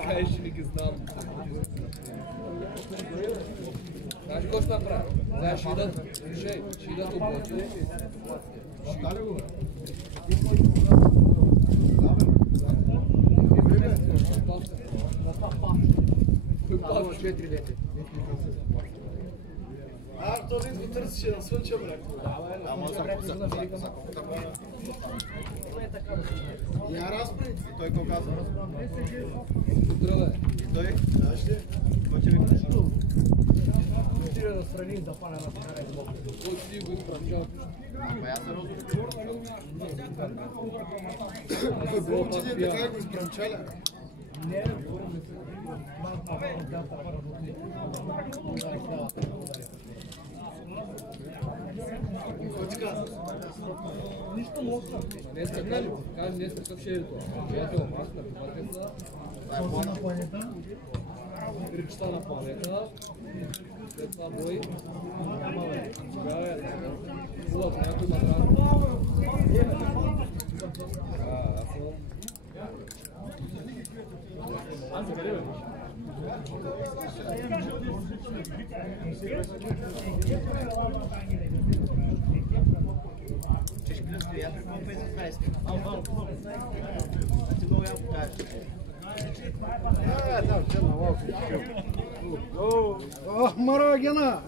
Kaj še neki znam. Znaš ko šta pravi? Znaš šidat u boću. Папа 4 лета. Този го търсеше на слънчев брак. Ама за Я разпри. И той какво казва? Здраве. И той? Знаеш ли? Какво ще ви кажа? Отиде да страни да паля на стария блок. Отиде го изправчал. Ама я се розови. Какво отиде така го изпранчаля? Не, малко по-малко дата пара работи. Какво ти каза? Нищо мощно. Не сте кали, кажа не сте съвшерито. Ето маска, пипате са. На планета? Речта на планета. След това бой. Няма бе. Сега е. Хубав, някой ма казва. Аз имам. Аз се къде бе? Чеш плюс приятел, какво пейте с 20? Ти много я покажеш. Там, ще на малко. О, Мара Гена!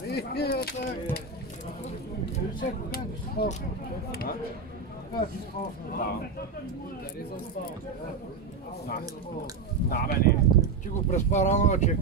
Да, бе, не. Ти го преспа рано вече.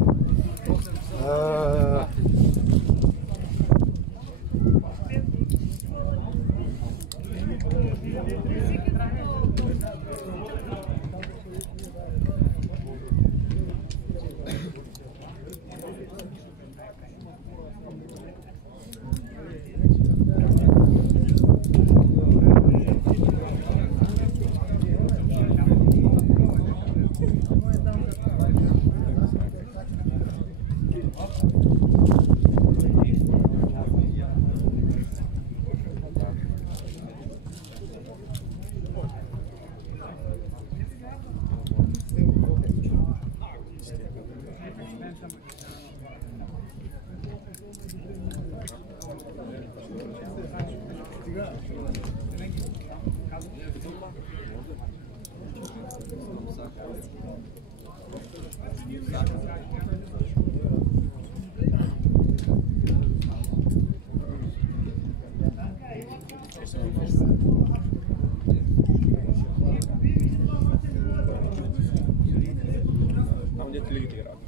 Там дете лигите играят.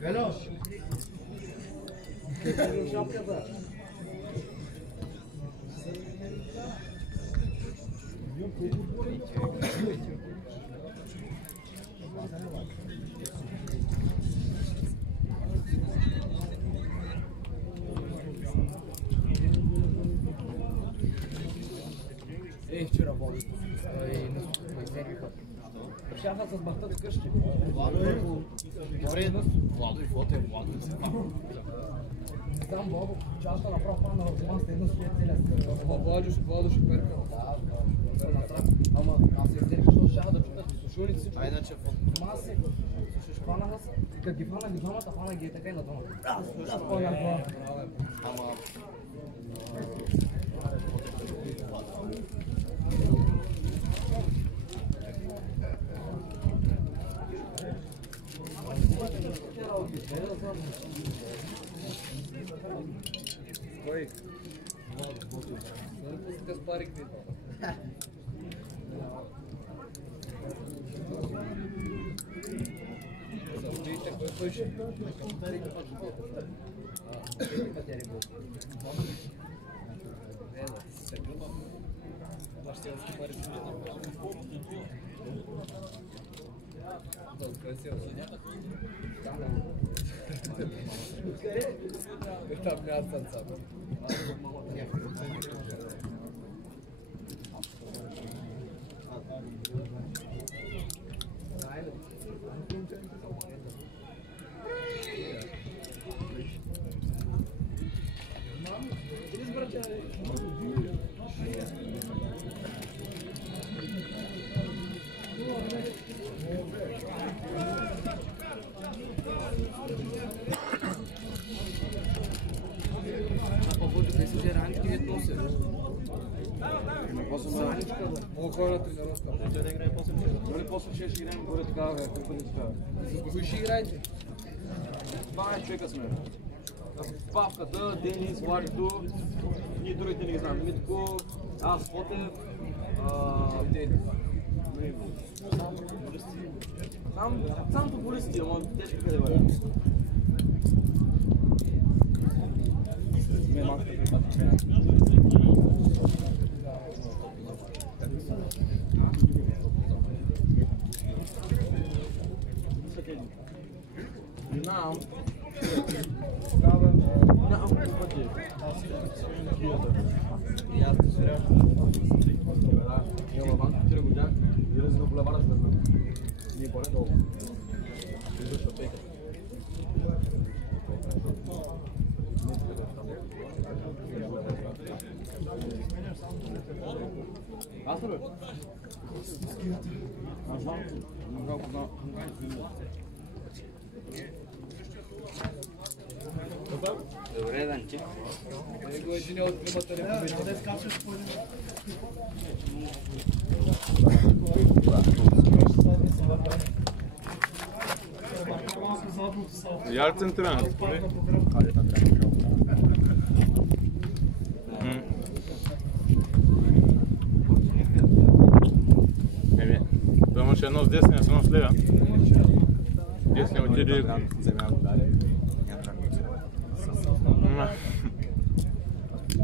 Вело! Вчера води. Ме изервиха. Шаха с бахта до къщи. Владо и фото е Владо. Там Бобо, часто направо пана в зиманста едно стоя целия Владо ще перка. Да, ама аз се изервих, защото шаха да чукат. Куршуните всичко. А иначе маси. Слушаш, хванаха се. И като ги хвана ги двамата, хвана ги е така и на двамата. Ама... Кой? Те спарих ви. Завждите, кой пише? Там място сам. Много тренировка. Ще да играе после. Дали после ще играем горе така, с кои ще играете? 12 човека сме. Павката, Денис, Владито, ние другите не ги знам. Митко, аз, Фотев, Денис. Сам футболисти, ама тежко къде бъде. Não. Não, pode ir. E a terceira? Eu vou lá, tira o jack, e eles não vão levar as coisas. Nem pode não. Deixa eu pegar. Passa, meu. Добре, Данче. Него един от тримата не победи. Къде скачаш по един? Я ли центриран? Той имаше едно с десния, с едно с левия. Десния отиде...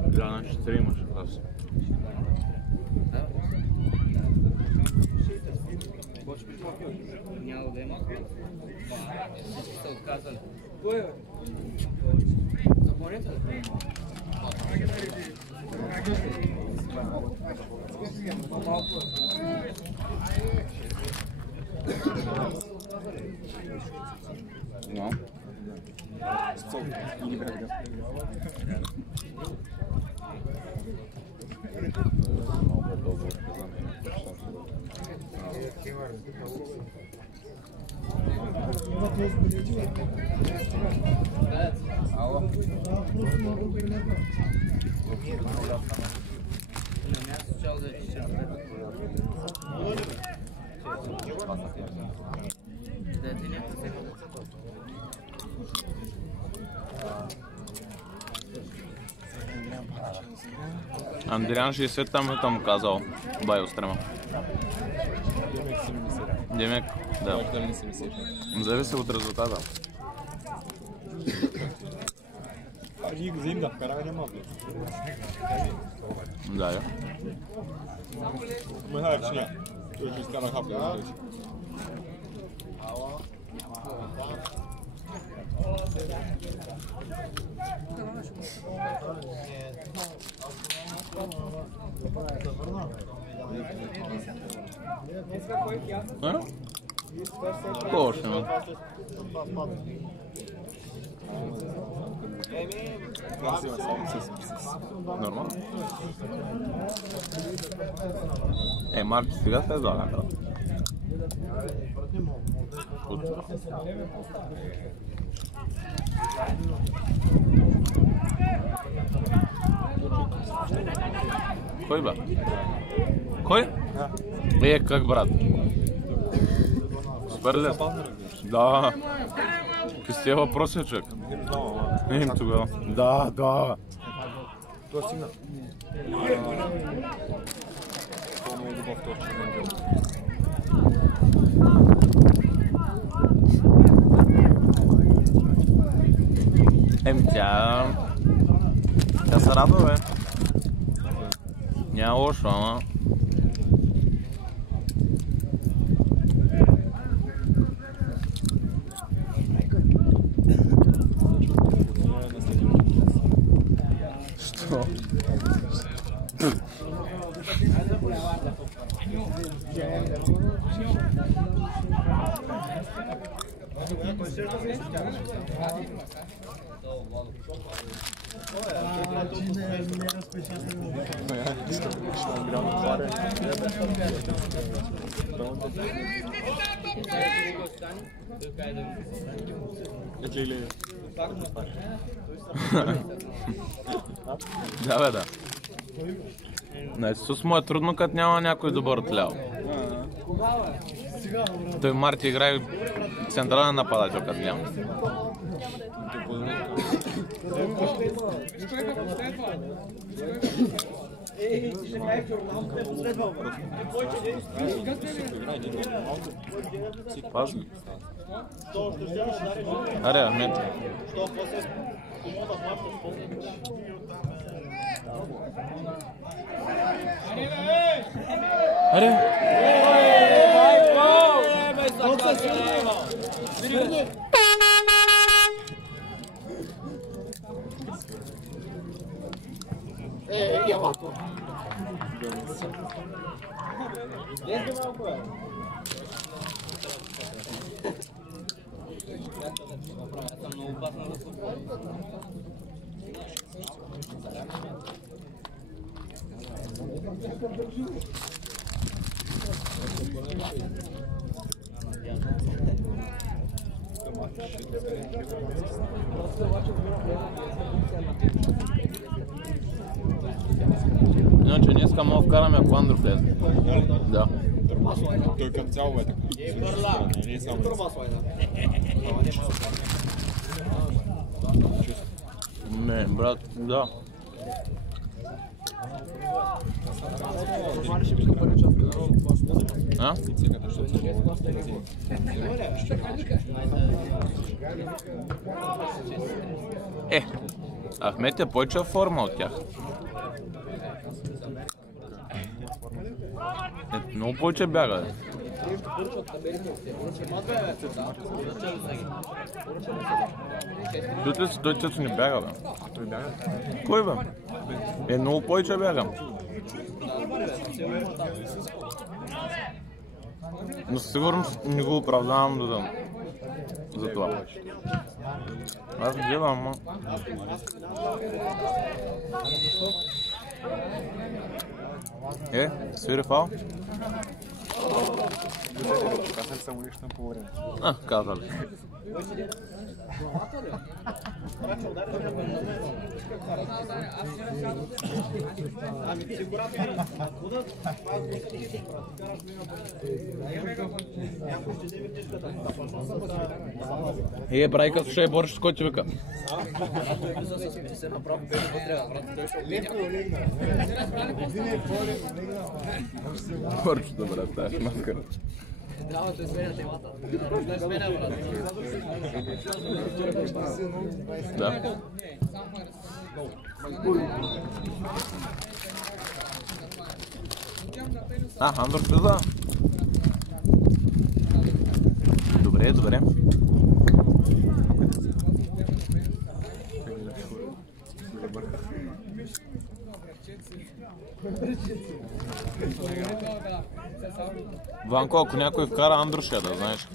Да, значи 3 имаш клас. Няма да има. Всички са отказали. Кой е? Запомнете ли? Малко No. Co? Nie będę. Андриан 60 там му казал Байо стрема. Демек, да. Зависи от резултата. Аз ги взим да вкараме няма. Да, я. Махай, че няма. Той ще изкара хапка. Точно. Нормално. Марти сега се излага. Кой бе? Кой? Как брат? Супер ли? Да. Какви сте въпроси, човек? Не им тогава. Да. Това стигна. Това е любов точно. Тя се радва, бе. Няма лошо, ама. Що? Да, бе, да. На Исус му е трудно, като няма някой добър отляво. Той Марти играе централен нападател, като няма. Пазни. Аре, Ахмет. Аре. Иначе днеска мога вкараме, ако Андро влезе. Да. Той към цяло е така. Не е само. Не, брат, да. А? Ахмет е повече форма от тях. Много повече бяга. Той често не бяга, бе. Той бяга? Кой, бе? Много повече бяга. Но със сигурност не го оправдавам за това. Аз гледам, ама... Свири фал? Казали само лично по време. Казали. Брайка, слушай, Бориш, кой ти вика? Бориш, добре, тази маскара. Да, той сменя темата. Той сменя, брат. Да. Андор слеза. Добре. Ванко, ако някой вкара Андро, ще да знаеш.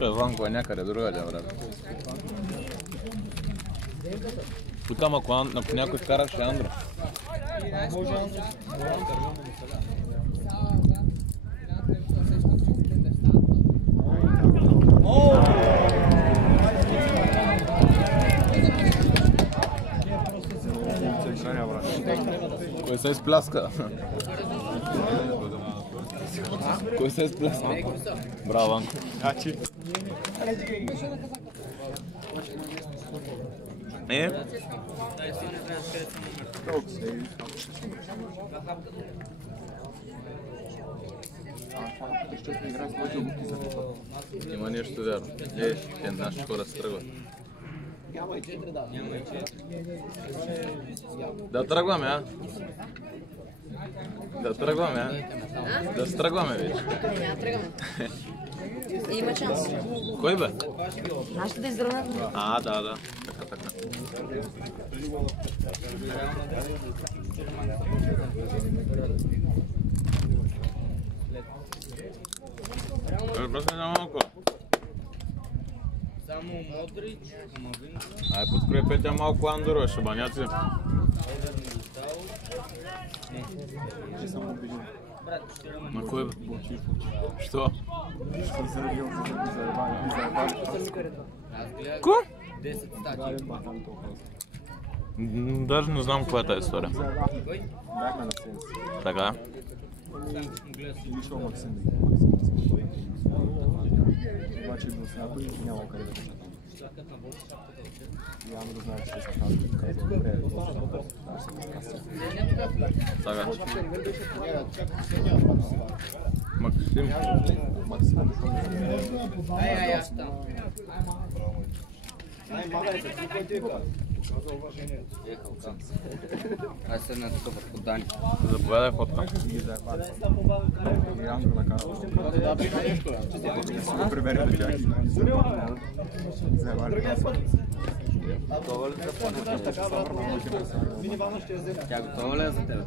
Ванко е някъде другаде, брат. Питам, ако някой вкара, ще Андро. се изпляска? Кой се изпляска? Браво, Ванко. Има нещо вярно. Те нашите хора се тръгват. Да тръгваме, а? Да тръгваме, а? Да се тръгваме вече. Няма тръгваме. Има шанс. Кой бе? Нашите да изравнат. А, да. Така. Просто малко. Само Модрич, Камавин. Ай, подкрепете малко Андоро, шабаняци. На кой бе? Що? Ко? 10 стати. Даже не знам каква е тази история. Бяхме на сенс. Така? Вишъл Максим. Обаче до някой няма къде да го чакам. Явно да знае, че ще се Така. Максим. Аз там. Аз седна тук върху Дани. Заповядай фотка. Андро накарал. Го прибере да чаки. Готова ли за Тя готова ли е за тебе?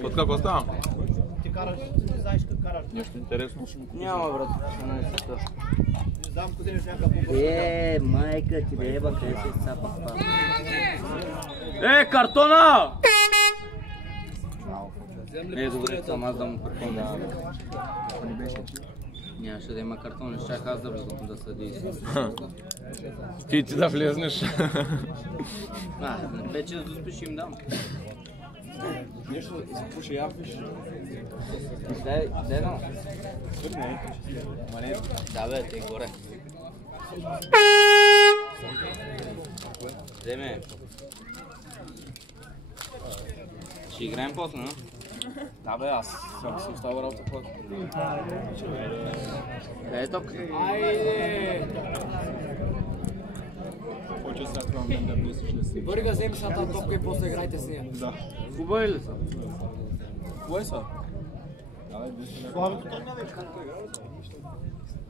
Фотка, какво става? Ти караш, не знаеш как караш. Нещо интересно. Няма, брат. Не е също. Не знам, къде неш някакъв по-бързо. Майка ти бе, еба, къде се изцапах това. Картона! Добре, само аз да му припомня. Нямаше да има картон, ще чак аз да влизам да съди. Ти да влезнеш. Вече да доспиш им дам. Нещо да изпуши япиш. Дай да. Да бе, те горе. Вземе. Ще играем после, но? Да бе, аз съм остава работа път. Къде е топката? Почва сега това мен да мислиш ли си. Първи да вземеш на тази топка и после играйте с нея. Да. Хубави ли са? Кое са? Да бе, Славето той не вече.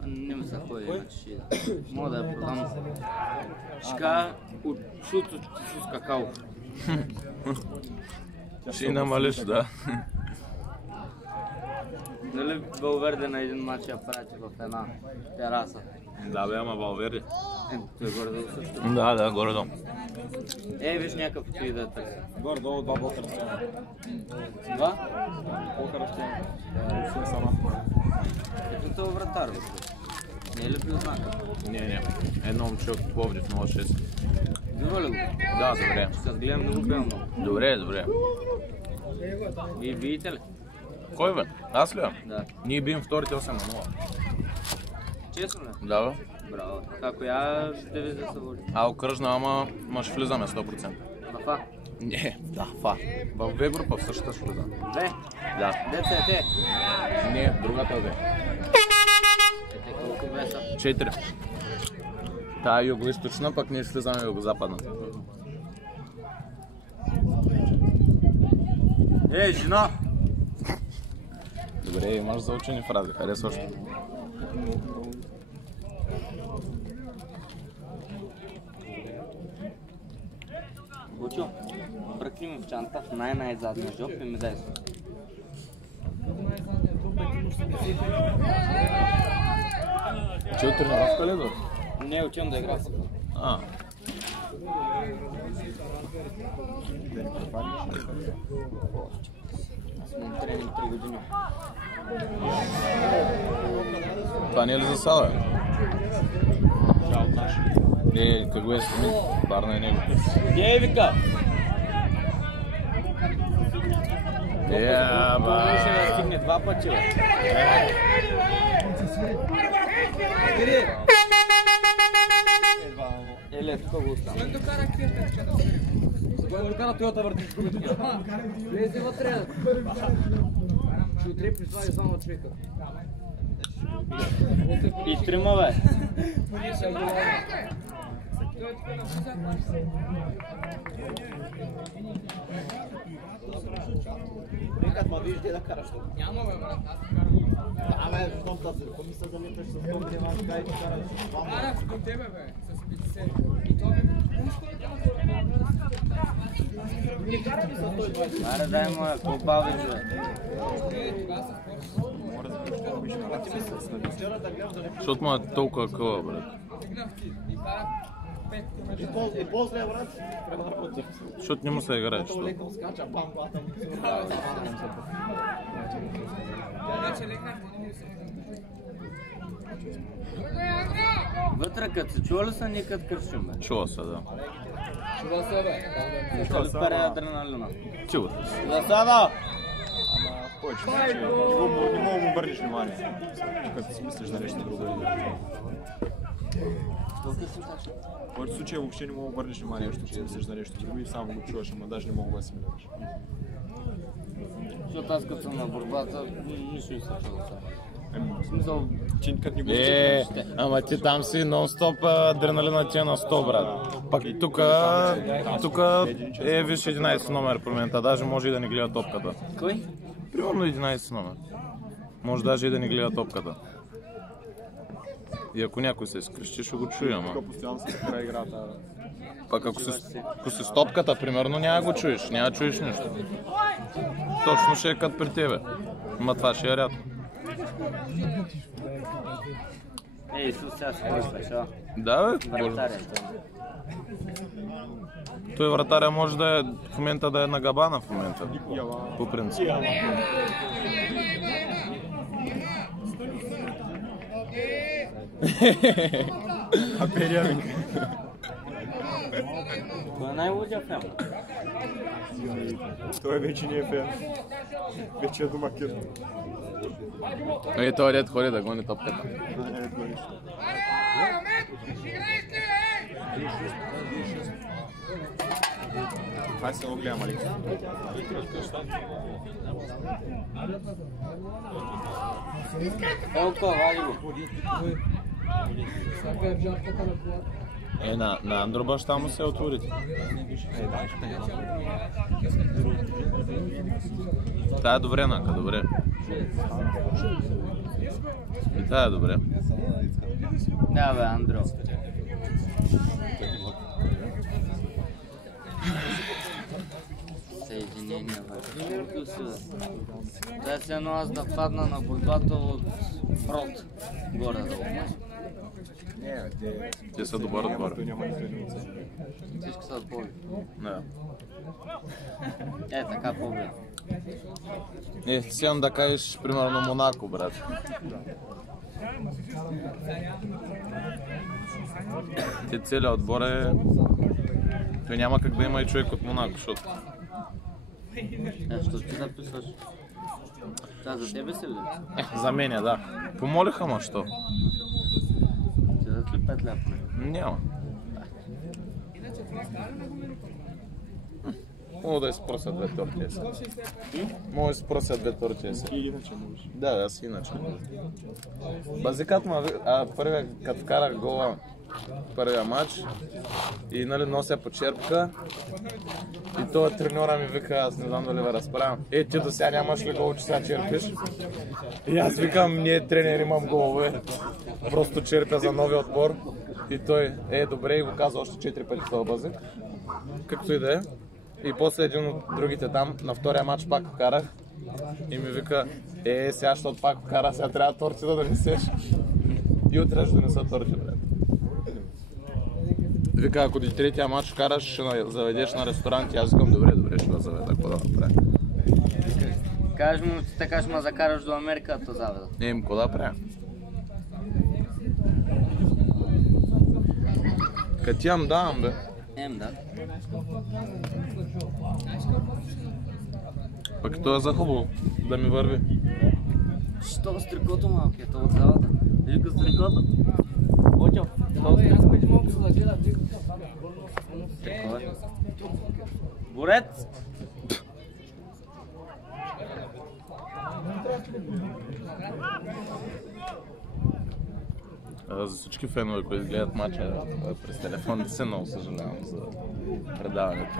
Не ме заходи, иначе ще ида. Мога да я продам. Шка от шуто с какао. Ще намалиш, да. Нали Валверде на един матч я прати в една тераса? Да бе, ама Валверде. Той горе-долу също. Да, горе-долу. Виж някакъв отиде да я търси. горе-долу два блока разстояние. Два? Блока разстояние. Все сама. Ето това вратар. Не е ли бил знака? Не. Едно момче от Пловдив 06. Бива ли го? Да, добре. Ще гледам да го гледам много. Добре. И биете ли? Кой бе? Аз ли? Да. Ние бием вторите 8 на 0. Честно ли? Да бе. Браво. Така, я ще ви да се води. Окръжна, ама ще влизаме 100%. Мафа. Не, да, фа. В В група в същата ще влизаме. Две. Да. Деца е те. Не, другата В. Те колко веса? 4. Та е юго-источна, пък ние ще влизаме юго-западна. Жена! Добре, имаш заучени фрази, харесваш. Гучо, бръкни ми в чанта в най-задния жоп и ми дай се. Че от тренировка ли да? Не, учим да игра. А. Аз имам тренинг 3 години. Това не е ли за сала? Какво е Смит? Барна е него. Гей, вика! Ба! Ще да стигне 2 пъти, бе. Еле, тук го остана. Кой докара Тойота върти с кубите? Влезе вътре. Ще утре прислади само човека. И 3, бе. Викат, ма виж де да караш тук. Няма бе, брат, аз те карам. Да, бе, защото тази помисля да леташ с том, те вас кай ти караш. Карах до тебе, бе, с 50. И това бе, Не кара ми с той 20. Аре, дай му, какво бави, бе. Защото му е толкова къла, брат. И после, брат, Защото не му се играе, що? леко скача, бам, батам. Вътре, като се чува ли са, ние като кръщим, бе? Чува се, да. чува се, бе. Чува ли пере адреналина? Чува се. Засада! В повечето случаи не мога да му обърнеш внимание, като си мислиш за нещо друго. В повечето случаи въобще не мога да обърнеш внимание, защото си мислиш за нещо друго и само го чуваш, ама даже не мога да асимилираш. Защото аз като съм на борбата, нищо не се чува. В смисъл, ти като не го Ама ти там си нон-стоп адреналина ти е на 100, брат. Пак тук е виж 11 номер при мен, даже може и да не гледа топката. Кой? Примерно 11 номер. Може даже и да не гледа топката. И ако някой се изкрещи, ще го чуя, ама. тук постоянно се спира играта. Пак ако си с топката, примерно, няма го чуеш, няма да чуеш нищо. Точно ще е като при тебе. Ма това ще е рядко. Ей, Исус, сега си кой а? Да, бе, може. Той вратаря може да е в момента да е на габана в момента. По принцип. Кой е най-лудия фен? Той вече не е фен. Вече е домакин. Ей, той дед ходи да гони топката. Хайде се го гледам, Алекс. Колко, вали го. Всяка е в жарката на колата. Е, на Андро баща му се отворите. Тая е добре, Нака, добре. И тая е добре. Да, бе, Андро. Съединение, бе. Да се едно аз да падна на борбата от Прот. Горе долу. Те са добър отбор. Всички са отбори. Да. Е, така по-бе. Е, сям да кажеш, примерно, Монако, брат. Те целият отбор е... Той няма как да има и човек от Монако, защото... Що ти записваш? Да, за тебе си ли? За мен е, да. Помолиха, ма, що? Ти дадат ли 5 лева? Няма. Мога да изпрося 2 торти. Мога да изпрося 2 торти. И иначе можеш. Да, аз иначе. Базикът ма, първия, като вкарах гола първия матч и нали нося почерпка и този треньора ми вика, аз не знам дали ме разправям, е, ти до сега нямаш ли гол, че сега черпиш? И аз викам, ние тренер имам голове, просто черпя за новия отбор и той, добре, и го каза още 4 пъти този базик, както и да е. И после един от другите там, на втория матч пак вкарах и ми вика, сега, защото пак вкара, сега трябва торти да донесеш. И утре ще донеса торти, брат. Вика, ако ти третия матч вкараш, ще заведеш на ресторант и аз викам, добре, ще го заведа, какво да направя. Кажеш му, ти така ще ме закараш до Америка, да заведа. Какво да правя? Като ти ям давам, бе. Да. Пък то е за хубаво, да ми върви. Що с трикото малки, то от залата? Вика с трикото. Отил, що с трикото? Борец! За всички фенове, които гледат матча през телефоните се, много съжалявам за предаването.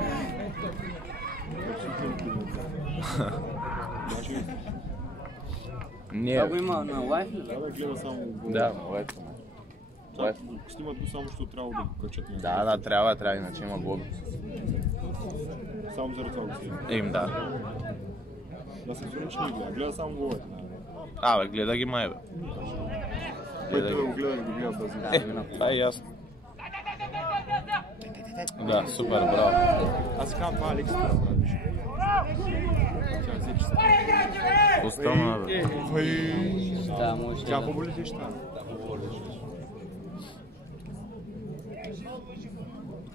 Това го има на лайф ли? Да, гледа само го. Да, на лайф. Снимат го само, защото трябва да го качат. Да, трябва, иначе има глоби. Само заради това го снимат. Да. Да се сигурно, че не гледа. Гледа само головете. Бе, гледа ги май, бе. Който да го гледа тази. Това е ясно. Да, супер, браво. Аз си казвам, това е Алекс трябва да правиш. Тя взе, че Остана, бе. Да, може тя да. по-болезиш там.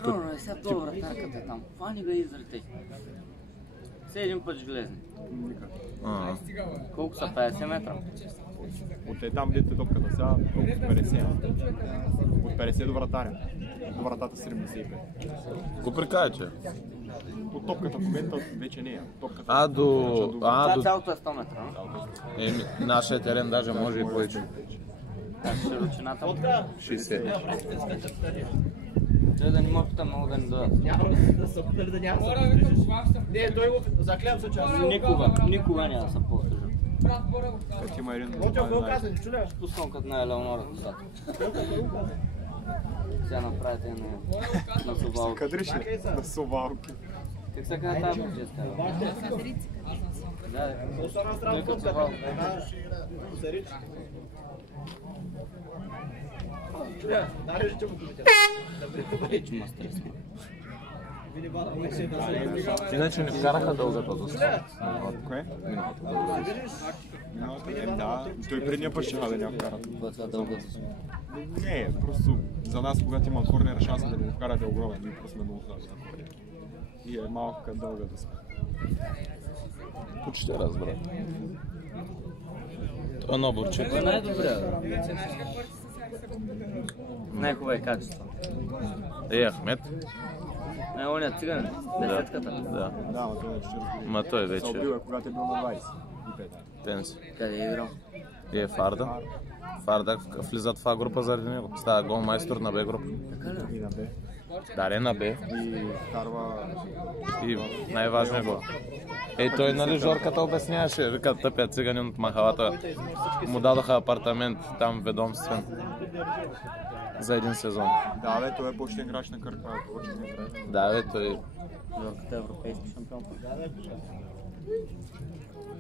Добре, сега това вратарката там. Фани га изрете. Все един път железни. Колко са 50 метра? От там дете топката сега, колко 50. От 50 до вратаря. До вратата 75. Го прикажа, че? От топката в момента вече не е. Топката Това цялото е 100 метра, но? Нашия терен даже може и повече. Широчината му? 60. Той да не може много да ни дойдат. Не, той го заклевам се, че аз Никога няма да се повторя. Като има един... Пускам като на Елеонора косата. Сега направите на совалки. Кадриш ли? На совалки. Как се казва тази бюджетка? Да, той като совалки. Вече ма стресна. Иначе не вкараха дългата доста. Кое? Да, той предния път ще да не вкарат. Това е дългата. Не, просто за нас, когато има корнер, шанса да го вкарате е огромен. Ние просто сме много слаби. И е малко като дългата сме. Почти разбра. Това наборче. Това най-добре. Най-хубаво е качество. Ахмед. Оня циган, десетката. Да. Да, ма той вече разбира. Ма той Се вече. убива, когато е бил на 25. Тенс. Къде е играл? Е Фарда. Фарда влизат в А група заради него. Става голмайстор на Б група. Така ли? И на Б. Даре на Б. И вкарва... И най-важният гол. Той, нали, Жорката обясняваше, вика, тъпия циганин от махалата. Му дадоха апартамент там ведомствен. За един сезон. Да, бе, той е почетен играч на Кърка. Да, бе, той... Жорката е европейски шампион.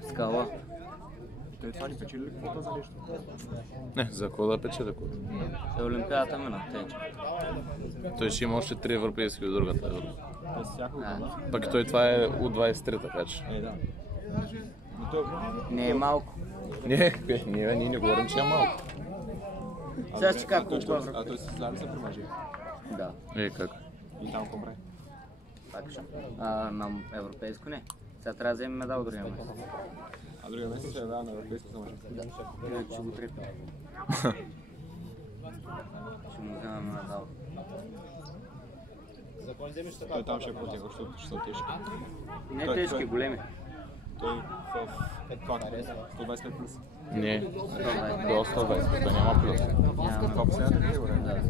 Скала. Той това ни печели ли каквото за нещо? Не, за какво да печели код? Е Олимпиадата мина, тече. Той ще има още 3 европейски от другата Европа. Те с всяко да. Пък той това е U23, така че. Да. Не е малко. Ние не говорим, че е малко. Сега ще как колко е. А той се заедно се примажи. Да. Как? И там какво прави? Пак ще. На европейско не. Сега трябва да вземем медал другия месец. А другия месец се явява на европейско за мъже. Да. Ще го трепим. Ще му вземем медал. Той там ще е против, защото ще са тежки. Не тежки, големи. Той в 125 плюс. Не, до 120, той няма плюс. Това последната категория? Да.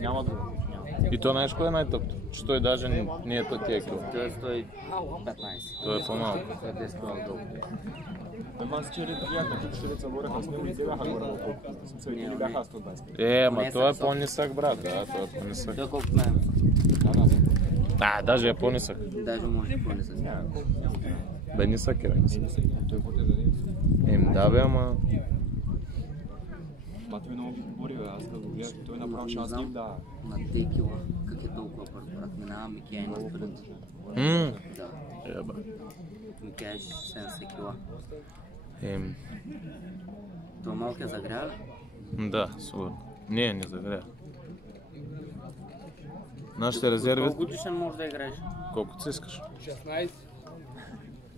Няма друго. И то знаеш кое е най-тъпто? Че той даже не е тътия кил. Той е 115. Той е по-малко. Той е 10 кг долу. Ама с че приятно, тук ще деца бореха с него и те бяха горе на толкова. Смисъл, или бяха 120. Ма той е по-нисък, брат. Да, той е по-нисък. Той е колко мен. Даже е по-нисък. Даже може и по-нисък. Бе, нисък е, бе. Той по-те да не е. Да, бе, ама... Бата ми много бори, бе. Аз да го гледам, той направо шанс ним да... На 2 кила. Как е толкова брат? Минава Микея на спринт. Да. Еба. Микея е 70 кила. Ем... Това малко е загрява ли? Да, супер. Не загря. Нашите резерви. Колко годишен можеш да играеш? Колкото си искаш. 16.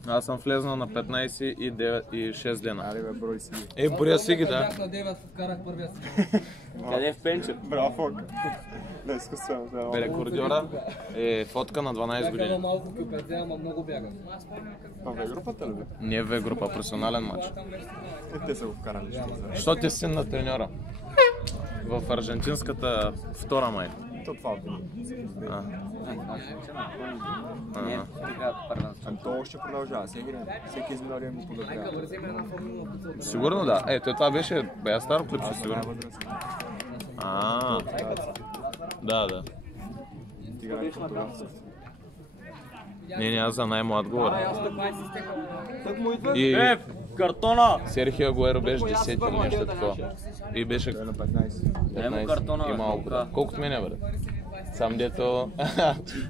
Аз съм влезнал на 15 и 6 дена. Али бе, брой си. Броя си ги, да. Бях на 9, вкарах първия си. Къде е в Пенчев? Браво, Фок. Да, изкуствено. Рекордьора е фотка на 12 Бяха години. малко кюпеце, ама много бягах. Това бе групата ли бе? Не е В група, професионален матч. Как те са го вкарали, що за? Що ти си син на треньора? В аржентинската втора май. То това бе. Не, играят първенство. То още продължава, всеки изминал му подобрява. Вземе една формула пица. Сигурно да. Това беше бая старо клипче, сигурно. Да. Играеш на това. Не, аз за най-млад говоря. Аз 15 стекам. И Картона! Серхио Агуеро беше 10 или нещо такова. И беше На 15. Дай му картона, и бе. малко. Колкото мене, бе. Сам дето...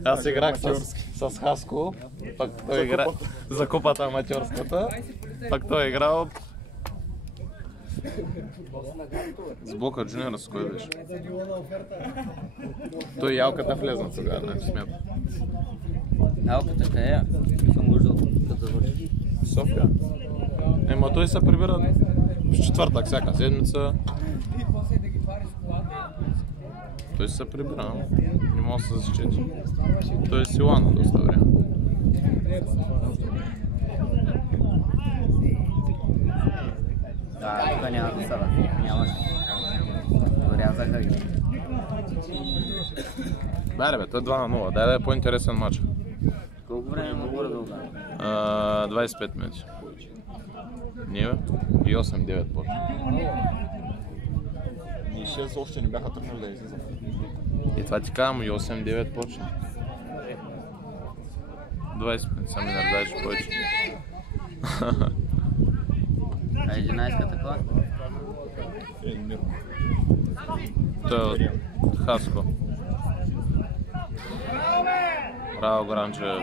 Аз играх с Хаско, пък той игра за купата аматьорската, пък той играл с Бока Джуниора, с кой беше? Той ялката влезна тогава, значи смята. Ялката къде е? Съм виждал като завърши. София. Ема той се прибира в четвъртък всяка седмица. Той се прибира, не мога да се защити. Той е силан доста време. Да, тук няма да съда. Нямаш. Рязаха ги. Бе, той 2-0. Дай да е по-интересен матч. Колко време му горе да удари? 25 минути. Не бе? И 8-9 почва. И 6 още не бяха тръгнали да излизат. И това ти казвам, и 8-9 почна. 20 минути, сами да дадеш повече. А 11-ката кой? Мир. Той е от Хаско. Браво, Гранче.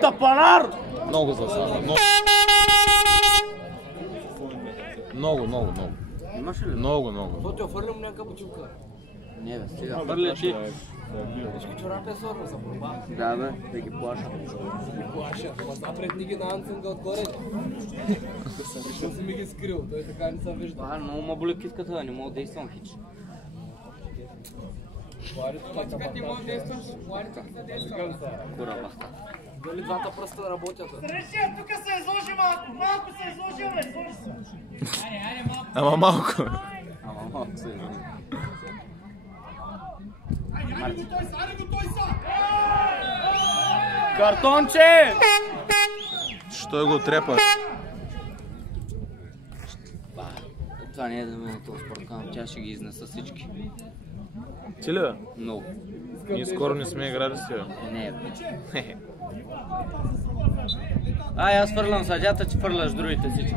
Тапанар! Много засада. Много. Имаш ли? Много. То ти офърлям някаква бутилка. Не бе, стига. Хвърли ти. Всички чорапи е сорна за борба. Да бе, да ги плаша. Плаша, ама запред ни ги на Ансенга отгоре. Защо си ми ги скрил? Той така не се вижда. Това много ма боли китката, не мога да действам хич. Ти мога да действаш, пларите ги да действам. Кура баста. Дали двата пръста работят? Решия, тук се изложи малко се изложи, бе, изложи се. Ама малко. Ама малко се изложи. Картонче! Що го трепа? Това не е да ме този спорткан, тя ще ги изнеса всички. Ти ли бе? Много. Ние скоро не сме играли с тебе. Не бе. Аз фърлям съдята, че фърляш другите всички.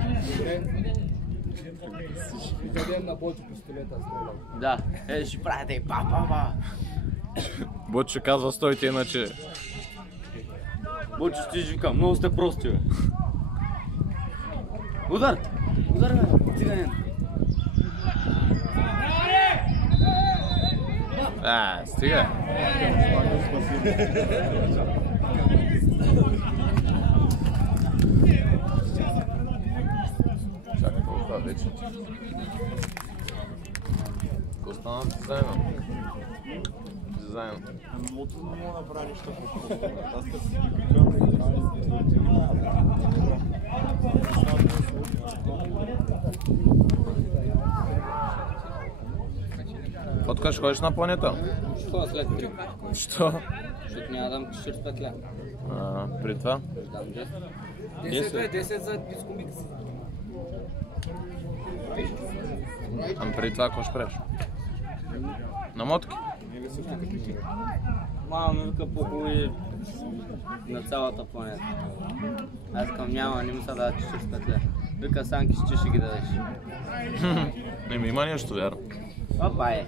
Дадем на Бойчо пистолета стрелял. Да, ще правите и па. Бочо казва стойте, иначе... Бочо ще ти викам, много сте прости, бе. Удар, бе, циганин. Стига. Чакай, това вече. Какво стана дизайна? Дизайн. Мото не мога да направи нищо по това. Аз като си ги прикривам да играя. Фотка, ще ходиш на планета? Ще ходя след 3. Що? Защото няма да дам 45 ля. При това? Ще дам 10. 10 за дискомикс. Ами преди това, какво ще правиш? На мотки? Мама ми вика по-хубави на цялата планета. Аз към няма, не ми се дадат 45 ля. Вика Санки, ще ги дадеш. Не ми има нещо, вярно. Опа е.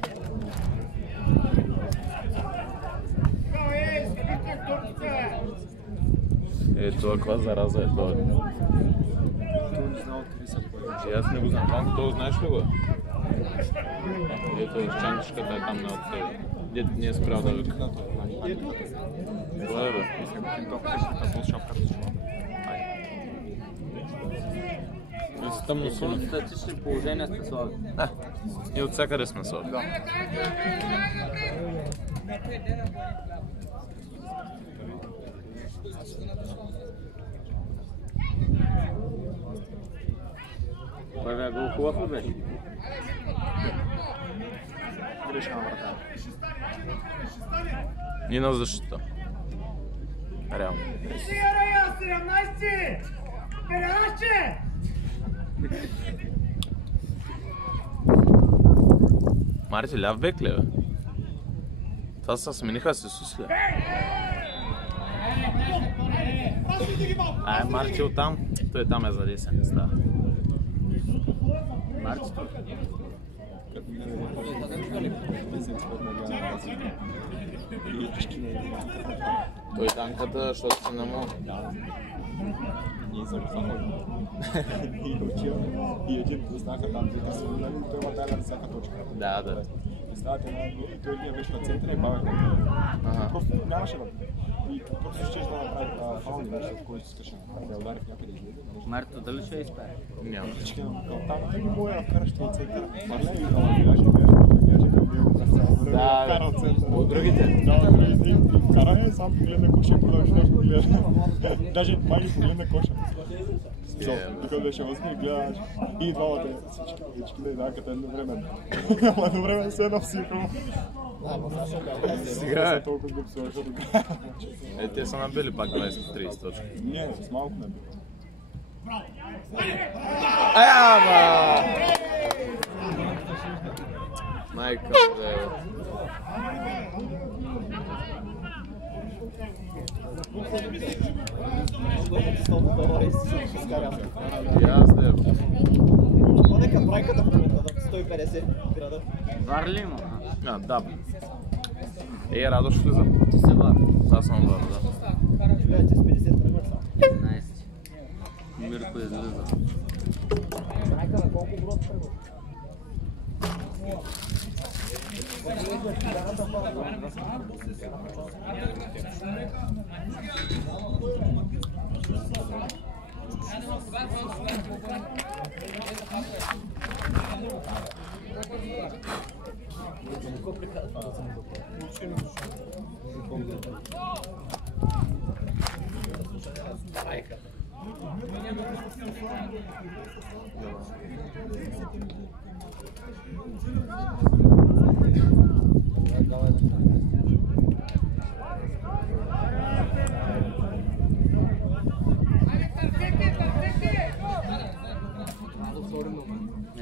Това каква зараза е това? Той не знае откъде са кой. Аз не го знам. Танко, то знаеш ли го? Ето, чанчишката е там на отсея. Дето не е спрял да вика. Това е, бе. Вие са тъмно силни. Статични положения сте слаби. И от всякъде сме слаби. Първия гол хубав ли беше? Грешна врата. И на защита. Реално. Марти, ляв бек ли, бе? Това се смениха с Исус ли? Марти оттам. Той там е за десен. Става. Марти тук. Той танката, защото се намо. Ние са и един познаха там, двете са минали, той има тайна на всяка точка. Да. Стават една и той ние беше на центъра и бавеха. Просто нямаше да. И просто ще да направи фаул, нещо, който искаше да удари в някъде излезе. Марто, дали ще изпее? Няма. Всички там не мога да вкараш това центъра. Марля и гледаше към него. Да, от другите. Да, вкара сам погледна коша и продължаваш да гледа. Даже май ги погледна коша. Тук беше възми и гледаш. И двамата всички да идаха като едно време. Ама едно време се едно всичко. Сега е. Толкова го псуваше тук. Те са набили пак 20-30 точки. Не, с малко набили. Ама! Майка, бе. И аз да. Нека брайката в 150 града. Вар ли има? Да. Радош влиза. Ти се вар. Аз съм вар, да. Гледайте с 50 тръгваш сам. 11. Мирко излиза. Брайка на колко брод тръгваш?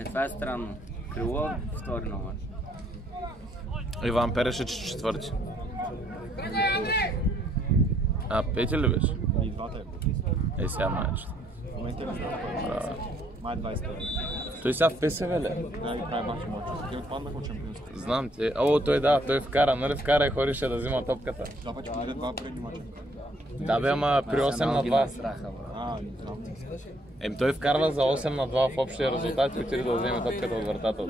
Това е странно. Крило, втори номер. Иван Перешич четвърти. Пети ли беше? И двата е. Сега майчето. В момента не знам кой е. Май 25. Той сега в ПСВ ли? Да, и прави матч мачо. Те отпаднаха от чемпионството. Знам ти. Той вкара, нали вкара и ходише да взима топката. Да, пък преди два предни мача. Да бе, ама при 8 на 2. Не знам. Той вкарва за 8 на 2 в общия резултат и отиде да вземе топката от вратата.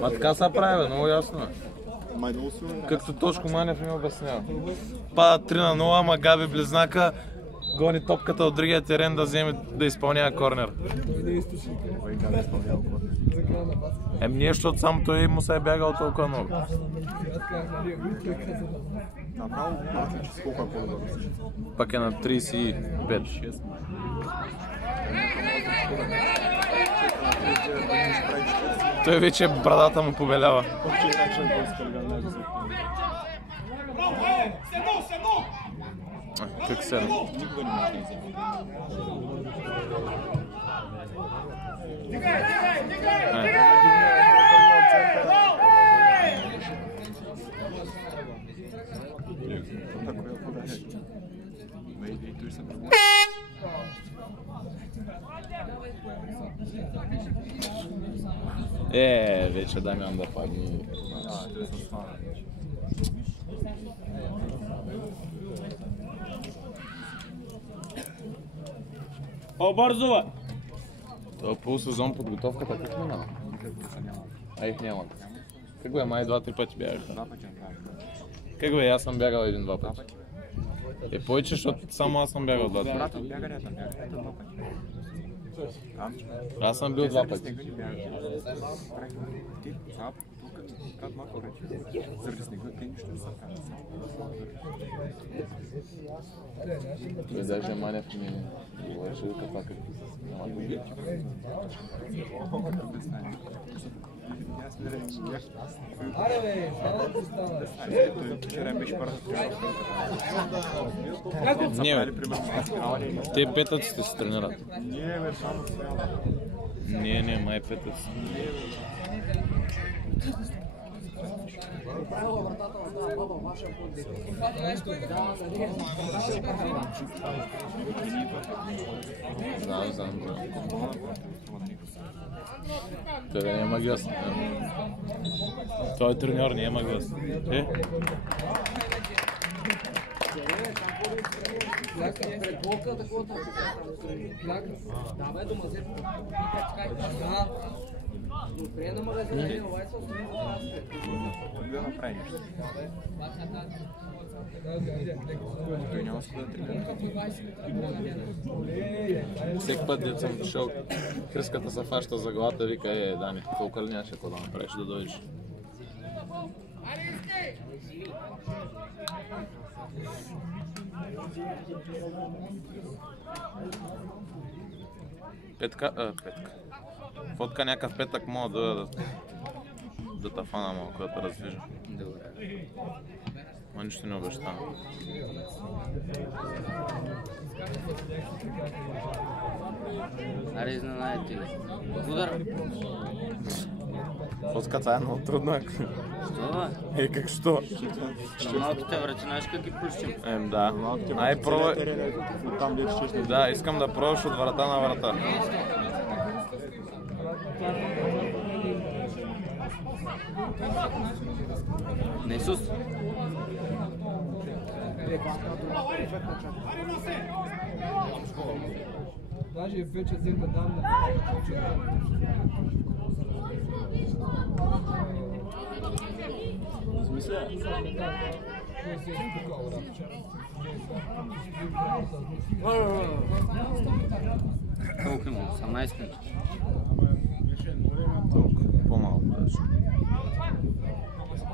Ма така се прави, бе, много ясно е. Както Тошко Манев ми обяснява. Пада 3 на 0, ама Габи Близнака гони топката от другия терен да вземе да изпълнява корнер. Не, защото сам той му се е бягал толкова много. Направо, че сколко е по-добър. Пак е на 35. Той вече брадата му побелява. Как се? Никога не може да вече Дамян да падне. да се стане. По-бързо, бе! Това е полусезон подготовката, как минава? А их няма. Как бе, май 2-3 пъти бягаха? 2 пъти. Как бе, аз съм бягал 1-2 пъти. Е повече, защото само аз съм бягал 2 пъти. Брат, бягарята 2 пъти. Аз съм бил 2 пъти. Как малко рече? Заради снега, те нищо не са правили. Той даже Манев ми говореше каква как. Аре бе, става ти става. Вчера беше първата. Не бе, те петъците се тренират. Не бе, само сега. Не, май петъци. Знам. Той няма гъс. Той е треньор, няма гъс. Пред болка, такова. Давай до мазето. Да. Но приема магазина, лайса, Да направиш. Той няма с кога тренира. Всеки път, дето съм дошъл, Криската се фаща за главата, вика, Дани, толкова ли нямаше какво да направиш да дойдеш? Петка. Фотка някакъв петък мога да дойда да та фана малко, да те раздвижа. Ма нищо не обещавам. Аре, изненадайте ли? Удар! Фотката е много трудна. Що, бе? Как що? Малките врати, знаеш как ги пущим? Да. Ай, пробвай. Там дето ще Да, искам да пробваш от врата на врата. На Исус! Даже вече взема дам на Смисля? Колко има? 18 минути. По-малко даже.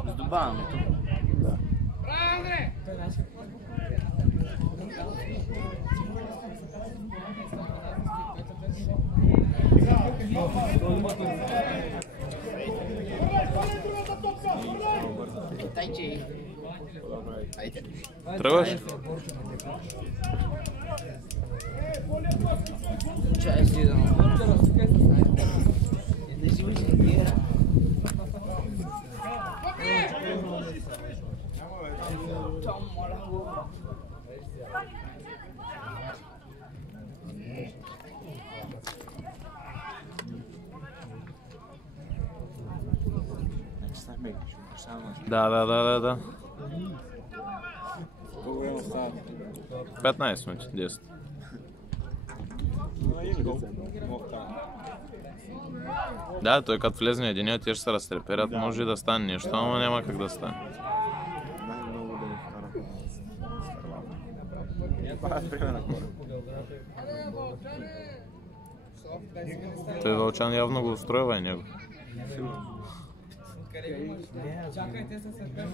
С добавянето. Да. Тръгваш? Чай си да Да. 15 минути, 10. Да, той като влезне единия, те ще се разтреперят, може и да стане нещо, ама няма как да стане. Най-много да ни вкараха. Време на хора. Той Вълчан явно го устройва и него.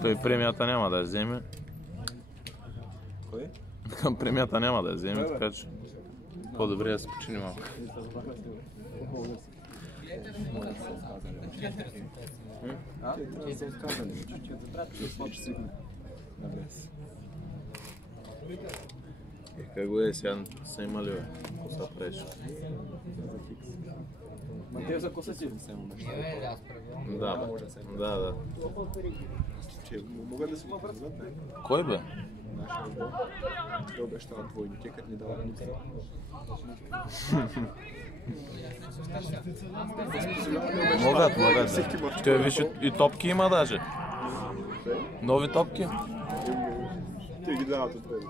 Той премията няма да я вземе. Кой? Към премията няма да я вземе, така че по-добре да се почини малко. Те са отказани, че слаб сигнал. Как го е сега, са имали бе? Какво са правиш? Ма те за коса сигнал са имали. Да, бе. Да. Че могат да се го вързват, бе. Кой бе? Нашия отбор. Те обещават двойни, те като ни дават нищо. Могат. Той виж и топки има даже. Нови топки? Те ги дават от тебе.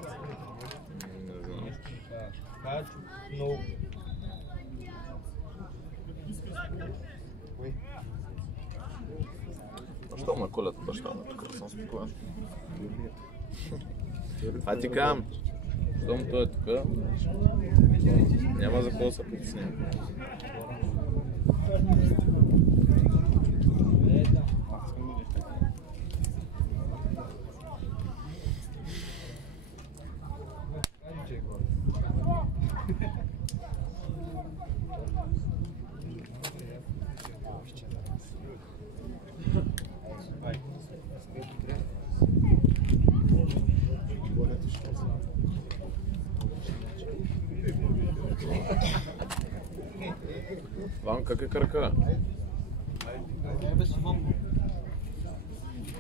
Що ме колят баща ме, тук съм спокоен. А ти казвам, щом той е тук, няма за какво да се притесним. Вам как е кръка?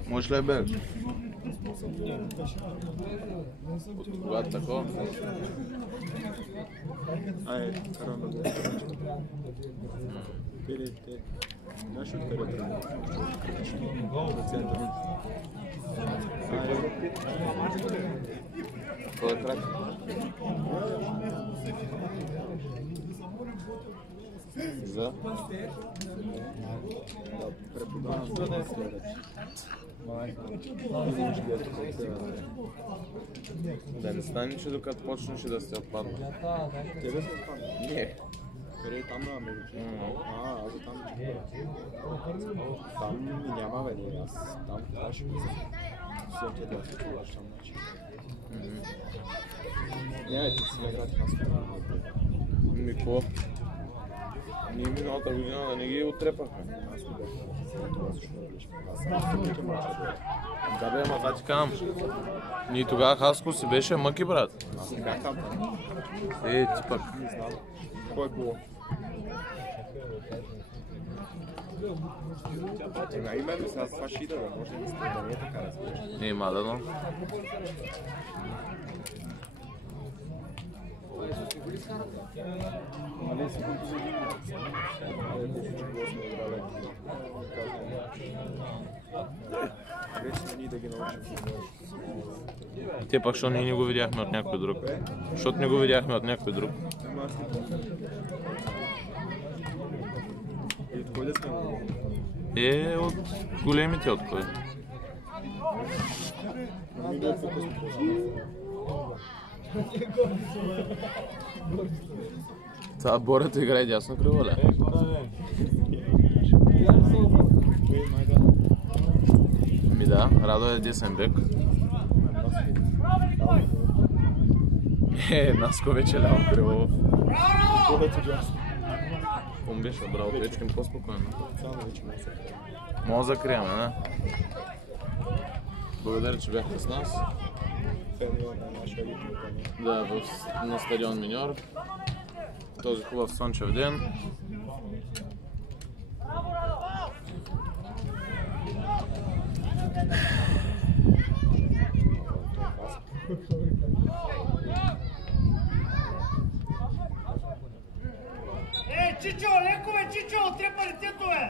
Можеш ли е без? От когато такова? Ай, карам да го перейте. Знаеш откъде тръгна? На центъра. Кой е крак? За? Да не стане, че докато почнеш да се отпадна. Тебе се отпадна? Не. Къде там на Америка? Аз за там. Там ми няма, бе, не, аз там трябваше да се да се чуваш там начин. Не, ти си наград нас. Мико. Ние миналата година да не ги отрепахме. Да бе, ама да ти казвам. Ние тогава Хаско си беше мъки, брат. Аз не бях там. Ти пък. Не знам. Кой е било? Именно сега с това ще ида, да може да не е така да се. Има да, но. Те пак, що ние не го видяхме от някой друг. Защото не го видяхме от някой друг. От големите от кой. Това Борето играе дясно криво, ле? Ми да, Радо е десен бек. Наско вече ляво криво. Ком беше брал печким по-спокойно. Мога да закрием, не? Благодаря, че бяхте с нас. Да, на стадион Миньор. Този хубав слънчев ден. Чичо, леко бе, Чичо, отрепа лицето, бе!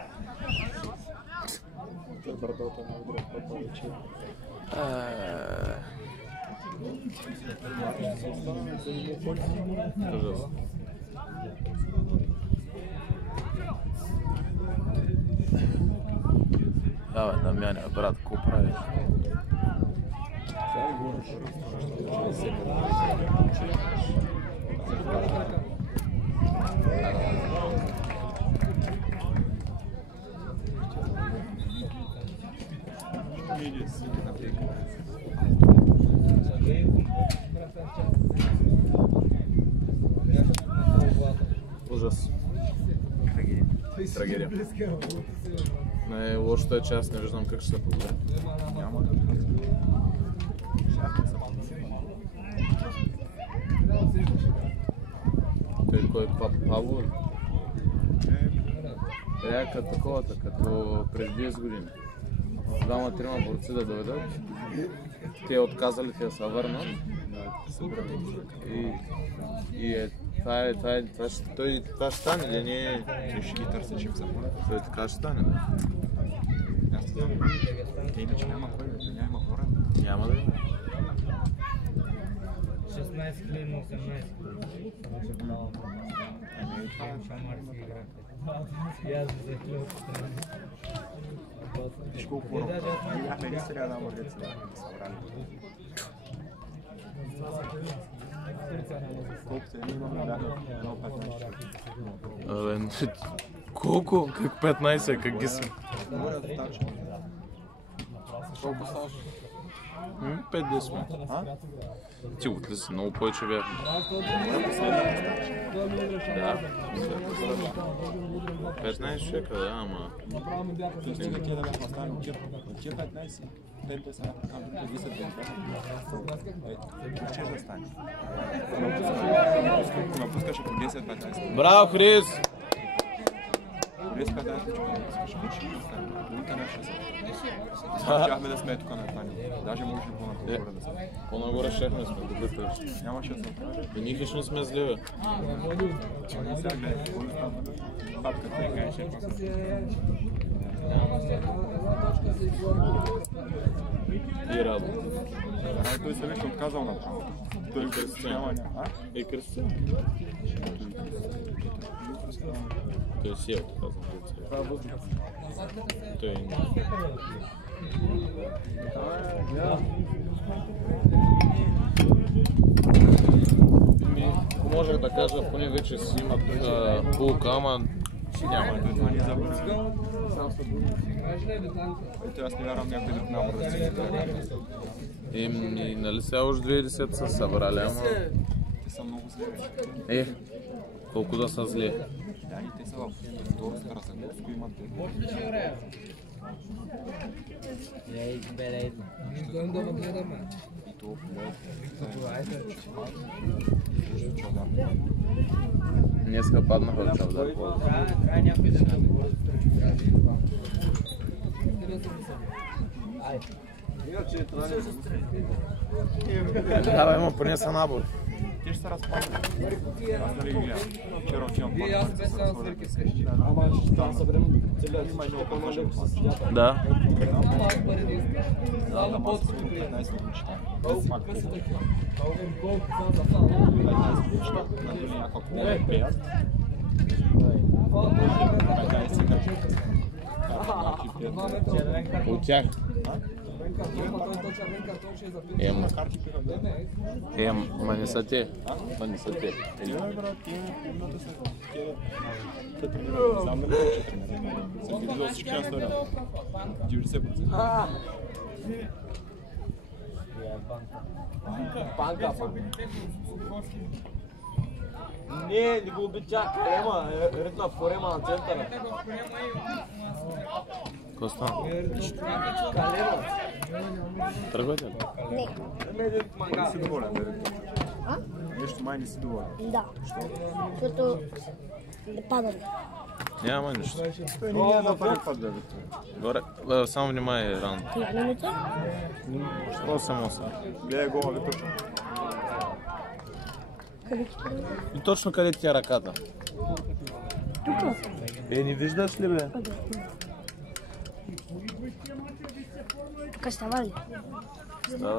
Бърдото на удръпа повече. Да, бе, Дамяне, брат, какво правиш? Ужас. Трагедия. Лошото е, че аз не виждам как ще се подобре. Няма. Той кой е Павло? Като таковата, като преди 10 години. Двама-трима борци да доведат. Те отказали, те се върнат. И това ще стане или не? Те ще ги търсят, че им се моля. Той така ще стане. Аз Иначе няма кой, няма хора. Няма да има. 16 клин на 18. Шамар си играте. И аз за клюв. Виж колко хора. Бяхме един сега на мърдеца да събрали. Колко се имаме бяхме много 15. Колко? Как 15? Как ги са? Колко ставаш? 5-10 минути. Ти отли си, много повече бяхме. Да. 15 човека, да, ама... Стига тия да бяхме останали от тия 15. Те са там 10 ден. Че да стане. Ако напускаше по 10-15. Браво, Хрис! По 10-15 напускаше по 6. Щяхме да сме тук на това ниво. Даже може и по-нагоре да сме. По-нагоре шехме сме, добре пеш. Нямаше да се направи. И ние хищно сме зле, бе. Ама сега гледай, какво да става? Папката играеше. И работа. Той се беше отказал направо. Той Кристиан. И Кристиан. Той си е отказал. Той не. Можех да кажа, поне вече си имат полука, ама няма. Това ни забрави. Аз не вярвам някой друг набор да си И нали сега още 2010 са събрали, ама... Те са много зле. Колко да са зле. Да, и те са в второ Старозагорско имат. И то Днеска паднаха от Чавдар. Да, има понеса набор. Те ще се разпадат. Аз нали ги гледам. Вчера отивам пак. Ама там съберем целият. Има едно по-може по съседята. Да. Да, маса с 15 неща. Пак колко 15 неща. Надали някакво не пеят. 15 кажа. От тях. Ма не са те. Ма не са те. Брат, именно са те тренират. Не знам дали повече тренират. Съм ги виждал всички на стадиона. 90%. Банка. Не го обича. Корема, ритна в корема на центъра. Какво стана? Калема. Тръгвате ли? Не си доволен да ритна. Нещо май не си доволен. Да. Защото не падаме. Няма нищо. Той не е на първи път да ритна. Горе, само внимай рано. Коя минута? 8-8. Гледай гола ви точно. И точно къде ти е ръката? Тук. Не виждаш ли, бе? Тук става ли? Да.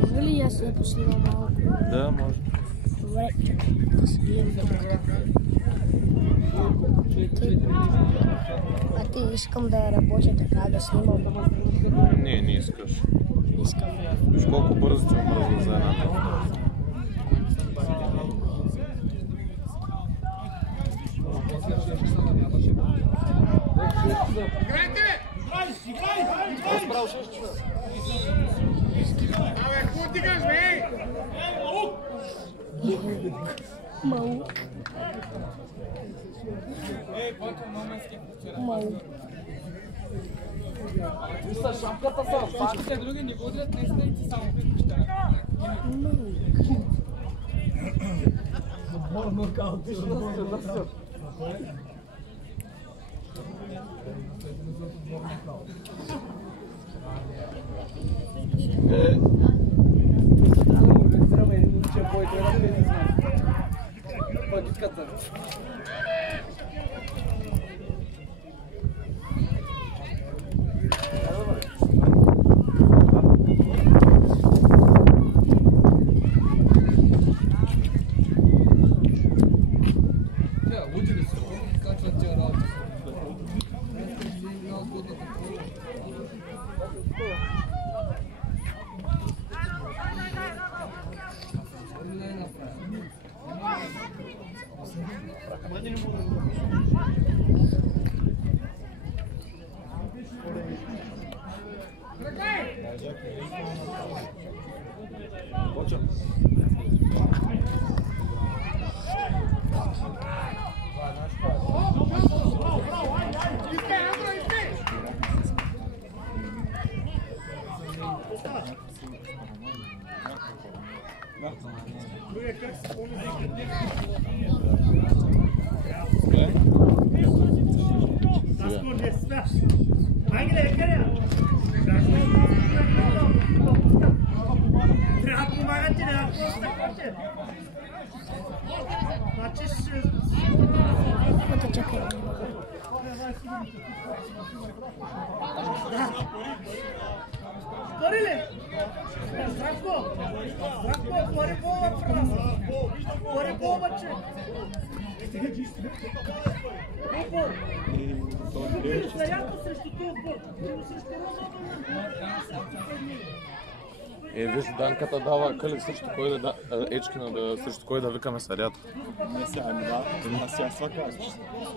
Може ли аз да поснимам малко? Да, може. Добре, чакай. Да се гледам тук. А ти искам да работя така, да снимам. Не искаш. Искам. Виж колко бързо ти омръзва за една минута. Маук. Маук. Вижте, шапката са. Пачите други не водят, не сте и само неща. Отбор нокаут. Организираме един момиче, който е на бизнесмен. Пъгитката. Ото чакай. Кориле! Здравко! Здравко, отвори бола, праса! Отвори бола, че! Отвор! Отвори зарядка срещу този отбор! Срещу Виж, Данката дава къли срещу кой да Ечкина, срещу кой да викаме Сарят. Не сега, аз сега това казваш.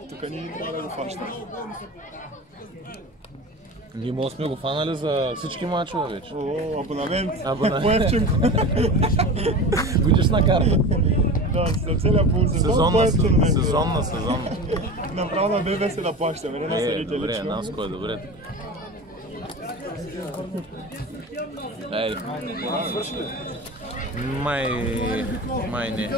Тук ние трябва да го фащаме. Ние може сме го фанали за всички мачове вече. О, абонамент! Абонамент. По-евтин! Годишна карта. Да, за целия полусезон Сезонна. Направо на ББ се да плащаме, не на серите Добре, лично. нас кой добре. Ей. Май не.